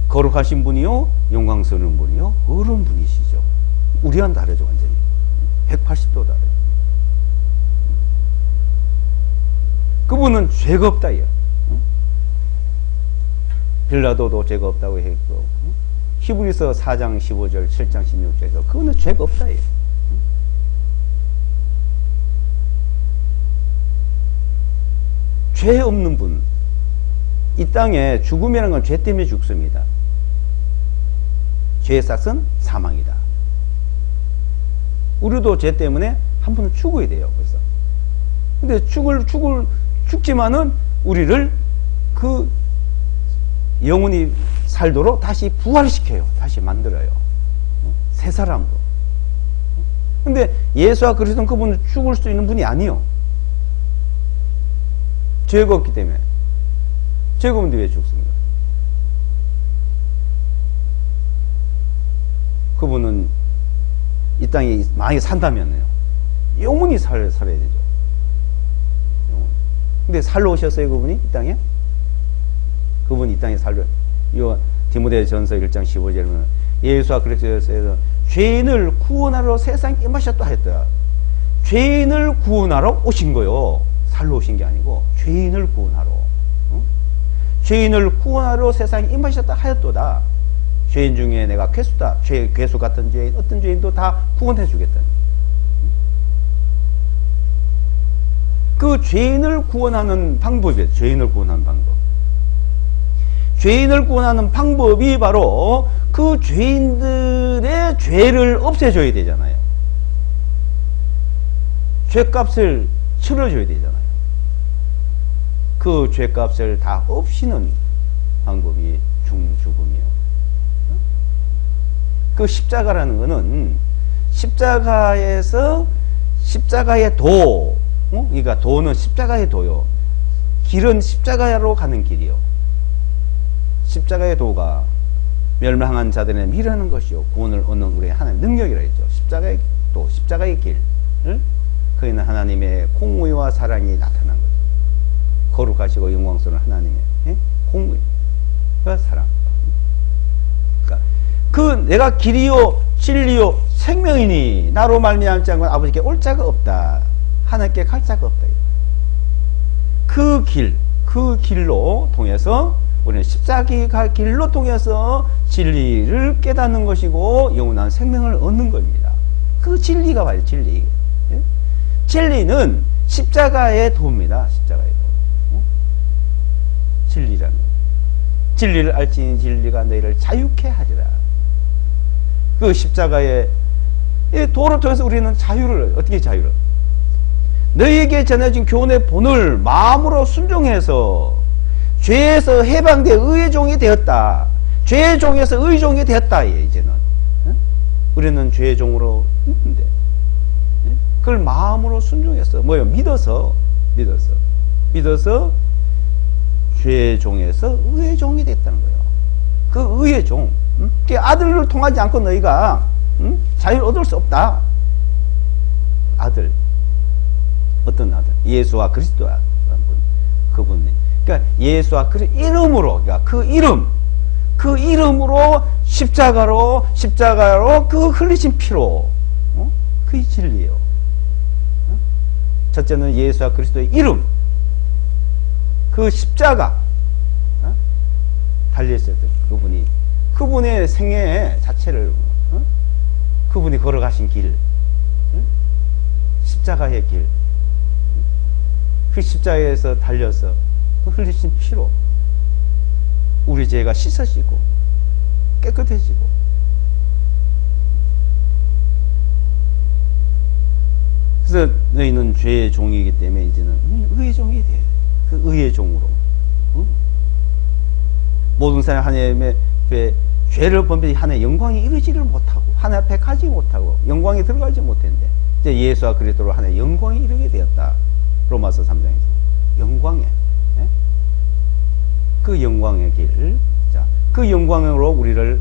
거룩하신 분이요 영광스러운 분이요 어려운 분이시죠. 우리와는 다르죠. 완전히 180도 다르죠. 그분은 죄가 없다 이요. 빌라도도 죄가 없다고 했고 히브리서 4장 15절 7장 16절에서 그거는 죄가 없다 이요. 죄 없는 분. 이 땅에 죽음이라는 건 죄 때문에 죽습니다. 죄의 삭은 사망이다. 우리도 죄 때문에 한 번은 죽어야 돼요. 그래서 근데 죽지만은 우리를 그 영혼이 살도록 다시 부활시켜요. 다시 만들어요. 새 사람으로. 근데 예수와 그리스도는 그분은 죽을 수 있는 분이 아니요. 죄가 없기 때문에. 죄가 없는데 왜 죽습니까? 땅에 만약에 산다면요. 영원히 살아야 되죠. 영원. 근데 살러 오셨어요, 그분이 이 땅에? 그분이 이 땅에 살러. 요 디모데전서 1장 15절에 보면 예수와 그리스도에서 죄인을 구원하러 세상에 임하셨다 했다. 죄인을 구원하러 오신 거요. 살러 오신 게 아니고 죄인을 구원하러. 죄인을 구원하러 세상에 임하셨다 하였도다. 죄인 중에 내가 괴수다. 괴수 같은 죄인, 어떤 죄인도 다 구원해 주겠다. 그 죄인을 구원하는 방법이에요. 죄인을 구원하는 방법. 죄인을 구원하는 방법이 바로 그 죄인들의 죄를 없애줘야 되잖아요. 죄값을 치러줘야 되잖아요. 그 죄값을 다 없이는 방법이 중죽음이요. 그 십자가라는 것은 십자가에서 십자가의 도, 그러니까 도는 십자가의 도요. 길은 십자가로 가는 길이요. 십자가의 도가 멸망한 자들의 미라는 것이요. 구원을 얻는 우리의 하나님의 능력이라 했죠. 십자가의 도, 십자가의 길. 거기는 하나님의 공의와 사랑이 나타난 거죠. 거룩하시고 영광스러운 하나님의 공의와 사랑. 그러니까 그 내가 길이요 진리요 생명이니 나로 말미암지 않고는 아버지께 올 자가 없다. 하나님께 갈 자가 없다. 그 길로 통해서 우리는 십자가 길로 통해서 진리를 깨닫는 것이고 영원한 생명을 얻는 겁니다. 그 진리가 바로 진리. 진리는 십자가의 도입니다. 십자가의 도. 진리라는 것. 진리를 알지니 진리가 너희를 자유케 하리라. 그 십자가의 도를 통해서 우리는 자유를, 어떻게 자유를? 너희에게 전해진 교훈의 본을 마음으로 순종해서 죄에서 해방되어 의의 종이 되었다. 죄의 종에서 의의 종이 되었다. 이제는 우리는 죄의 종으로 있는데 그걸 마음으로 순종해서 뭐요? 믿어서 죄의 종에서 의의 종이 됐다는 거예요. 그 의의 종, 그 아들을 통하지 않고 너희가 자유를 얻을 수 없다. 아들, 어떤 아들? 예수와 그리스도라는 분, 그분이. 그러니까 예수와 그리스도 이름으로, 그러니까 그 이름으로 십자가로 그 흘리신 피로, 그게 진리예요. 첫째는 예수와 그리스도의 이름, 그 십자가 달려있어야 돼요. 그분의 생애 자체를, 그분이 걸어가신 길, 십자가의 길, 그 십자가에서 달려서 그 흘리신 피로 우리 죄가 씻어지고 깨끗해지고, 그래서 너희는 죄의 종이기 때문에 이제는 의의 종이 돼. 그 의의 종으로 모든 사람 하나님의 죄를 범죄 하나님의 영광에 이르지를 못하고 하나님 앞에 가지 못하고 영광에 들어가지 못했는데 이제 예수와 그리스도로 하나님의 영광에 이르게 되었다. 로마서 3장에서 영광에, 네? 그 영광의 길, 자, 그 영광으로 우리를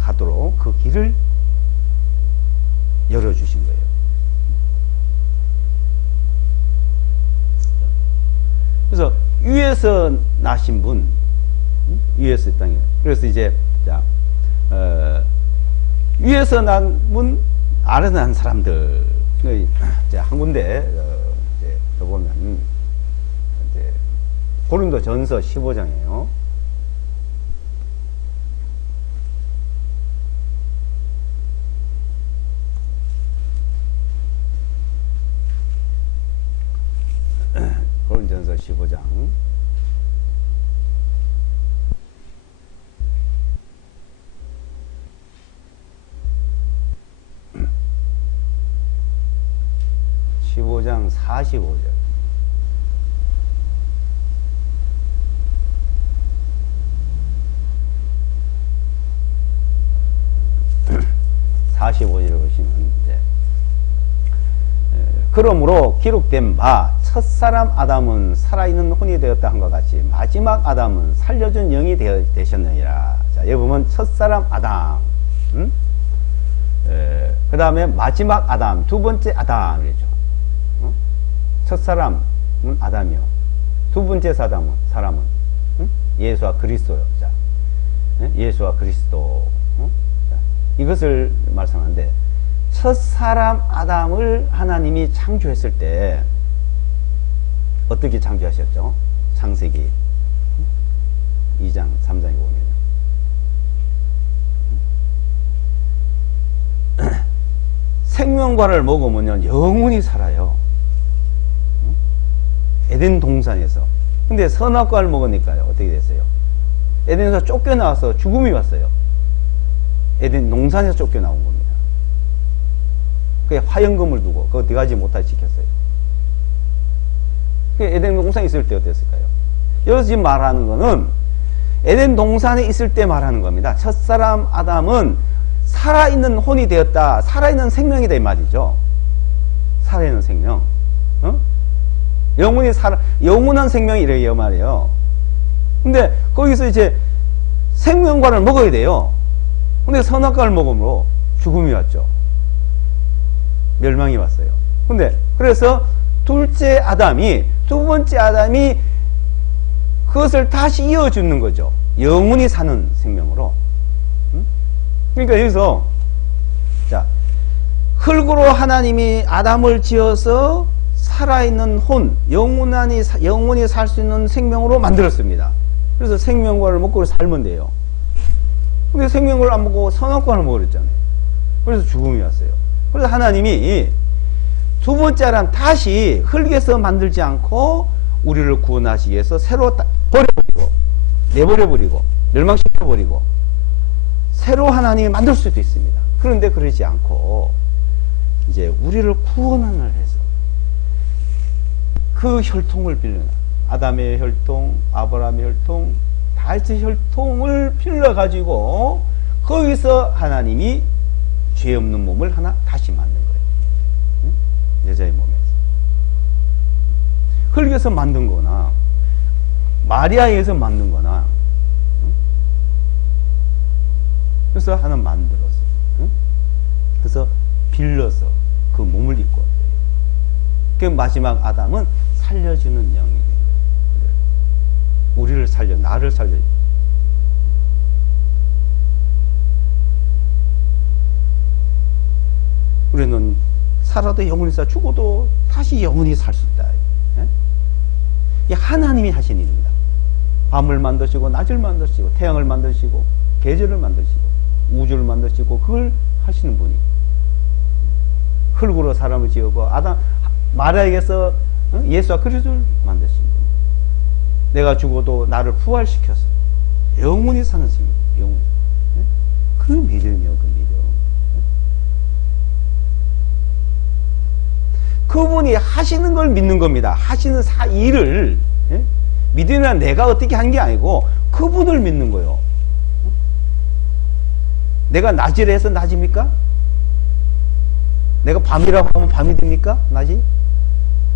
가도록 그 길을 열어주신 거예요. 그래서 위에서 나신 분, 위에서 땅에. 그래서 이제 자, 위에서 난 분, 아래서 난 사람들. 자, 한 군데 이제 더 보면 이제 고린도전서 15장이에요. 고린도전서 15장 15장 45절. 보시면 이제 그러므로 기록된 바 첫사람 아담은 살아있는 혼이 되었다 한것 같이 마지막 아담은 살려준 영이 되셨느니라. 자, 여기 보면 첫사람 아담, 그 다음에 마지막 아담, 두 번째 아담이죠. 첫 사람은 아담이요. 두 번째 사람은 예수와 그리스도요. 자, 예수와 그리스도. 자, 이것을 말씀하는데, 첫 사람 아담을 하나님이 창조했을 때 어떻게 창조하셨죠? 창세기 2장, 3장에 보면 생명과를 먹으면 영원히 살아요. 에덴 동산에서. 근데 선악과를 먹으니까요, 어떻게 됐어요? 에덴에서 쫓겨나와서 죽음이 왔어요. 에덴 동산에서 쫓겨나온 겁니다. 그게 화영금을 두고 그거 들어가지 못하게 시켰어요. 에덴 동산에 있을 때 어땠을까요? 여기서 지금 말하는 거는 에덴 동산에 있을 때 말하는 겁니다. 첫사람 아담은 살아있는 혼이 되었다. 살아있는 생명이다 이 말이죠. 살아있는 생명. 영원한 생명이 이래요 말이에요. 근데 거기서 이제 생명과를 먹어야 돼요. 근데 선악과를 먹음으로 죽음이 왔죠. 멸망이 왔어요. 근데 그래서 두 번째 아담이 그것을 다시 이어주는 거죠. 영원히 사는 생명으로. 그러니까 여기서 자, 흙으로 하나님이 아담을 지어서 살아있는 혼, 영원히 살 수 있는 생명으로 만들었습니다. 그래서 생명과를 먹고 살면 돼요. 근데 생명을 안 먹고 선악과를 먹으랬잖아요. 그래서 죽음이 왔어요. 그래서 하나님이 두 번째 아담 다시 흙에서 만들지 않고 우리를 구원하시기 위해서 새로 버려버리고 내버려버리고 멸망시켜버리고 새로 하나님이 만들 수도 있습니다. 그런데 그러지 않고 이제 우리를 구원을 해서 그 혈통을 빌려, 아담의 혈통, 아브라함의 혈통, 다윗의 혈통을 빌려 가지고 거기서 하나님이 죄 없는 몸을 하나 다시 만든 거예요. 여자의 몸에서. 흙에서 만든 거나 마리아에서 만든 거나 그래서 하나 만들었어. 그래서 빌려서 그 몸을 입고 그 마지막 아담은 살려주는 영이 된 거예요. 우리를 살려, 나를 살려. 우리는 살아도 영원히 살, 죽어도 다시 영원히 살 수 있다. 이 하나님이 하신 일입니다. 밤을 만드시고 낮을 만드시고 태양을 만드시고 계절을 만드시고 우주를 만드시고 그걸 하시는 분이 흙으로 사람을 지어고 마리아에게서 예수와 그리스도를 만드신 분. 내가 죽어도 나를 부활시켜서 영원히 사는 생명, 영원히. 그 믿음이요, 그 믿음. 그분이 하시는 걸 믿는 겁니다. 하시는 일을 믿으나 내가 어떻게 한 게 아니고 그분을 믿는 거예요. 내가 낮이라 해서 낮입니까? 내가 밤이라고 하면 밤이 됩니까? 낮이?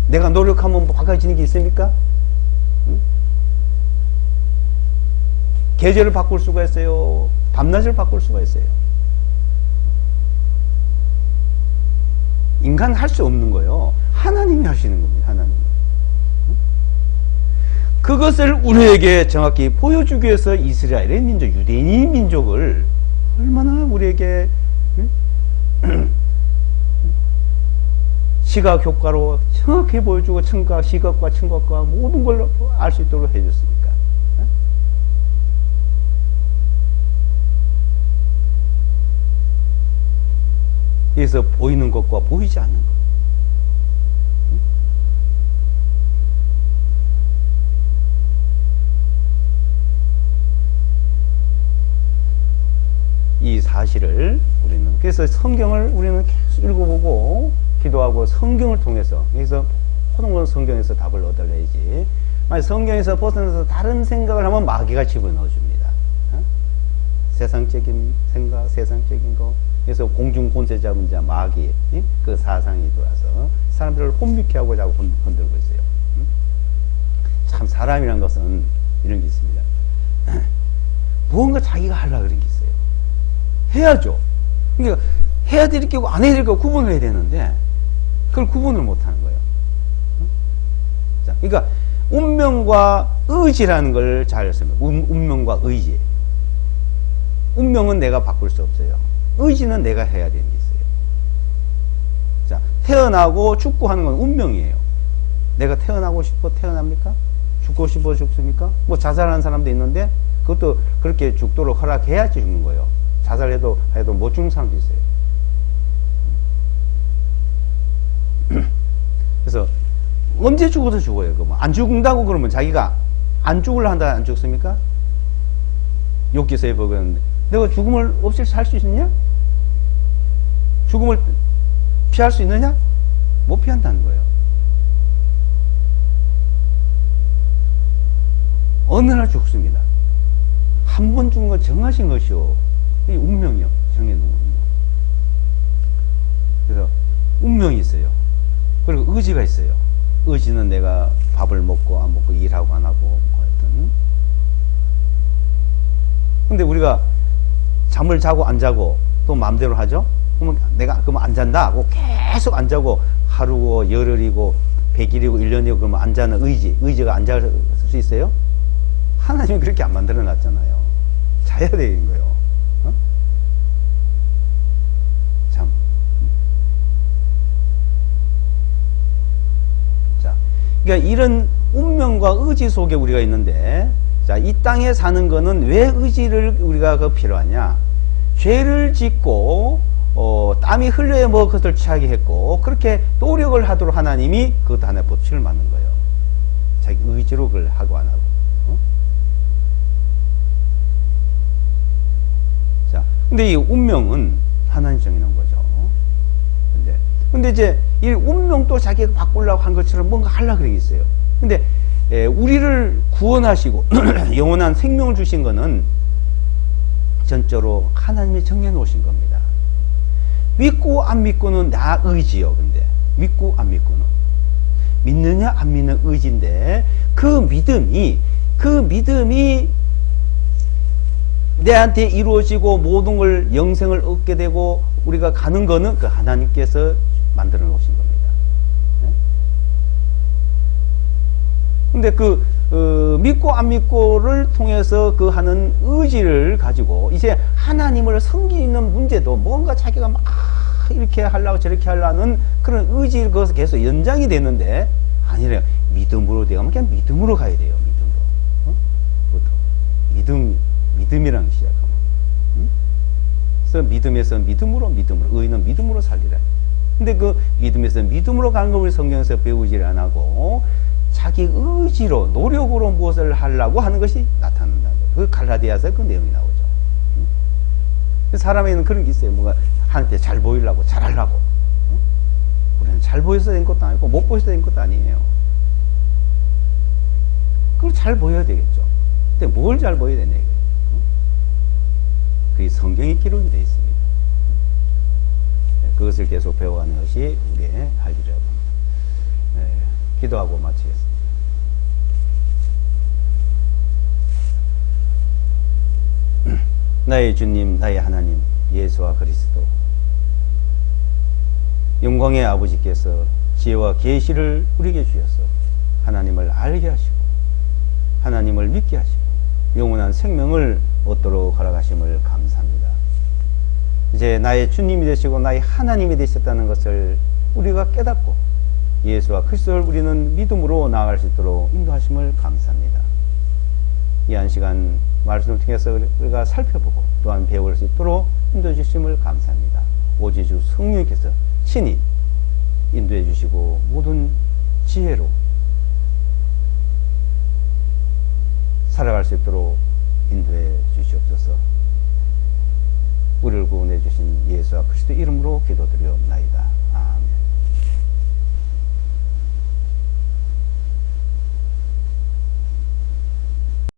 내가 노력하면 바꿔지는 게 있습니까? 계절을 바꿀 수가 있어요. 밤낮을 바꿀 수가 있어요. 인간 할 수 없는 거예요. 하나님이 하시는 겁니다. 하나님. 그것을 우리에게 정확히 보여주기 위해서 이스라엘의 민족, 유대인 민족을 얼마나 우리에게 시각 효과로 정확히 보여주고 시각과 청각과 모든 걸 알 수 있도록 해줬습니까? 여기서 보이는 것과 보이지 않는 것. 이 사실을 우리는 그래서 성경을 우리는 계속 읽어보고 기도하고 성경을 통해서 여기서 모든 성경에서 답을 얻어내야지. 만약 성경에서 벗어나서 다른 생각을 하면 마귀가 집어넣어줍니다. 세상적인 생각, 세상적인 거. 그래서 공중 권세 잡은 자 마귀 그 사상이 들어와서 사람들을 혼미케 하고자 하고 흔들고 있어요. 참 사람이란 것은 이런 게 있습니다. 무언가 자기가 하려고 그런 게 있어요. 해야죠. 그러니까 해야 될 게 있고 안 해야 될 거 구분을 해야 되는데 그걸 구분을 못하는 거예요. 자, 그러니까 운명과 의지라는 걸 잘 쓰면 운명과 의지. 운명은 내가 바꿀 수 없어요. 의지는 내가 해야 되는 게 있어요. 자, 태어나고 죽고 하는 건 운명이에요. 내가 태어나고 싶어 태어납니까? 죽고 싶어 죽습니까? 뭐 자살하는 사람도 있는데 그것도 그렇게 죽도록 허락해야지 죽는 거예요. 자살해도 못 죽는 사람도 있어요. 그래서 언제 죽어도 죽어요. 안 죽는다고 그러면 자기가 안 죽으려 한다 안 죽습니까? 욥기서에 보면 내가 죽음을 없이 살 수 있느냐? 죽음을 피할 수 있느냐? 못 피한다는 거예요. 어느 날 죽습니다. 한 번 죽는 건 정하신 것이요. 이 운명이요. 정해놓은 운명. 그래서 운명이 있어요. 그리고 의지가 있어요. 의지는 내가 밥을 먹고 안 먹고 일하고 안 하고 하여튼. 근데 우리가 잠을 자고 안 자고 또 마음대로 하죠? 그러면 내가 그러면 안 잔다 하고 계속 안 자고 하루고 열흘이고 100일이고 1년이고 그러면 안 자는 의지가 안 잘 수 있어요? 하나님이 그렇게 안 만들어 놨잖아요. 자야 되는 거예요. 어? 참. 자, 그러니까 이런 운명과 의지 속에 우리가 있는데, 자, 이 땅에 사는 거는 왜 의지를 우리가 필요하냐? 죄를 짓고, 땀이 흘려야 뭐 그것을 취하게 했고, 그렇게 노력을 하도록 하나님이 그것도 하나의 법칙을 만든 거예요. 자기 의지로 그걸 하고 안 하고. 자, 근데 이 운명은 하나님 정해놓은 거죠. 근데 이제 이 운명도 자기가 바꾸려고 한 것처럼 뭔가 하려고 그러겠어요. 근데 우리를 구원하시고 영원한 생명을 주신 거는 전적으로 하나님이 정해놓으신 겁니다. 믿고 안 믿고는 나 의지요. 근데 믿고 안 믿고는 믿느냐 안 믿는 의지인데 그 믿음이 내한테 이루어지고 모든 걸 영생을 얻게 되고 우리가 가는 거는 그 하나님께서 만들어 놓으신 겁니다. 근데 믿고 안 믿고를 통해서 그 하는 의지를 가지고 이제 하나님을 섬기는 문제도 뭔가 자기가 막 이렇게 하려고 저렇게 하려는 그런 의지를 거기서 계속 연장이 되는데 아니래요. 믿음으로 되면 그냥 믿음으로 가야 돼요. 믿음으로. 믿음이랑 시작하면. 그래서 믿음에서 믿음으로, 의는 믿음으로 살리라. 근데 그 믿음에서 믿음으로 가는 걸 우리 성경에서 배우질 안 하고 자기 의지로, 노력으로 무엇을 하려고 하는 것이 나타난다. 그 갈라디아서 그 내용이 나오죠. 사람에는 그런 게 있어요. 뭔가 하나님께 잘 보이려고, 잘하려고. 우리는 잘 보여서 된 것도 아니고, 못 보여서 된 것도 아니에요. 그걸 잘 보여야 되겠죠. 근데 뭘 잘 보여야 되냐, 이거예요. 그게 성경에 기록이 되어 있습니다. 그것을 계속 배워가는 것이 우리의 할 일이라고 합니다. 기도하고 마치겠습니다. 나의 주님, 나의 하나님, 예수와 그리스도, 영광의 아버지께서 지혜와 계시를 우리에게 주셔서 하나님을 알게 하시고 하나님을 믿게 하시고 영원한 생명을 얻도록 허락하심을 감사합니다. 이제 나의 주님이 되시고 나의 하나님이 되셨다는 것을 우리가 깨닫고 예수와 그리스도를 우리는 믿음으로 나아갈 수 있도록 인도하심을 감사합니다. 이 한 시간 말씀을 통해서 우리가 살펴보고 또한 배울 수 있도록 인도해 주심을 감사합니다. 오직 주 성령께서 친히 인도해 주시고 모든 지혜로 살아갈 수 있도록 인도해 주시옵소서. 우리를 구원해 주신 예수와 그리스도 이름으로 기도드리옵나이다.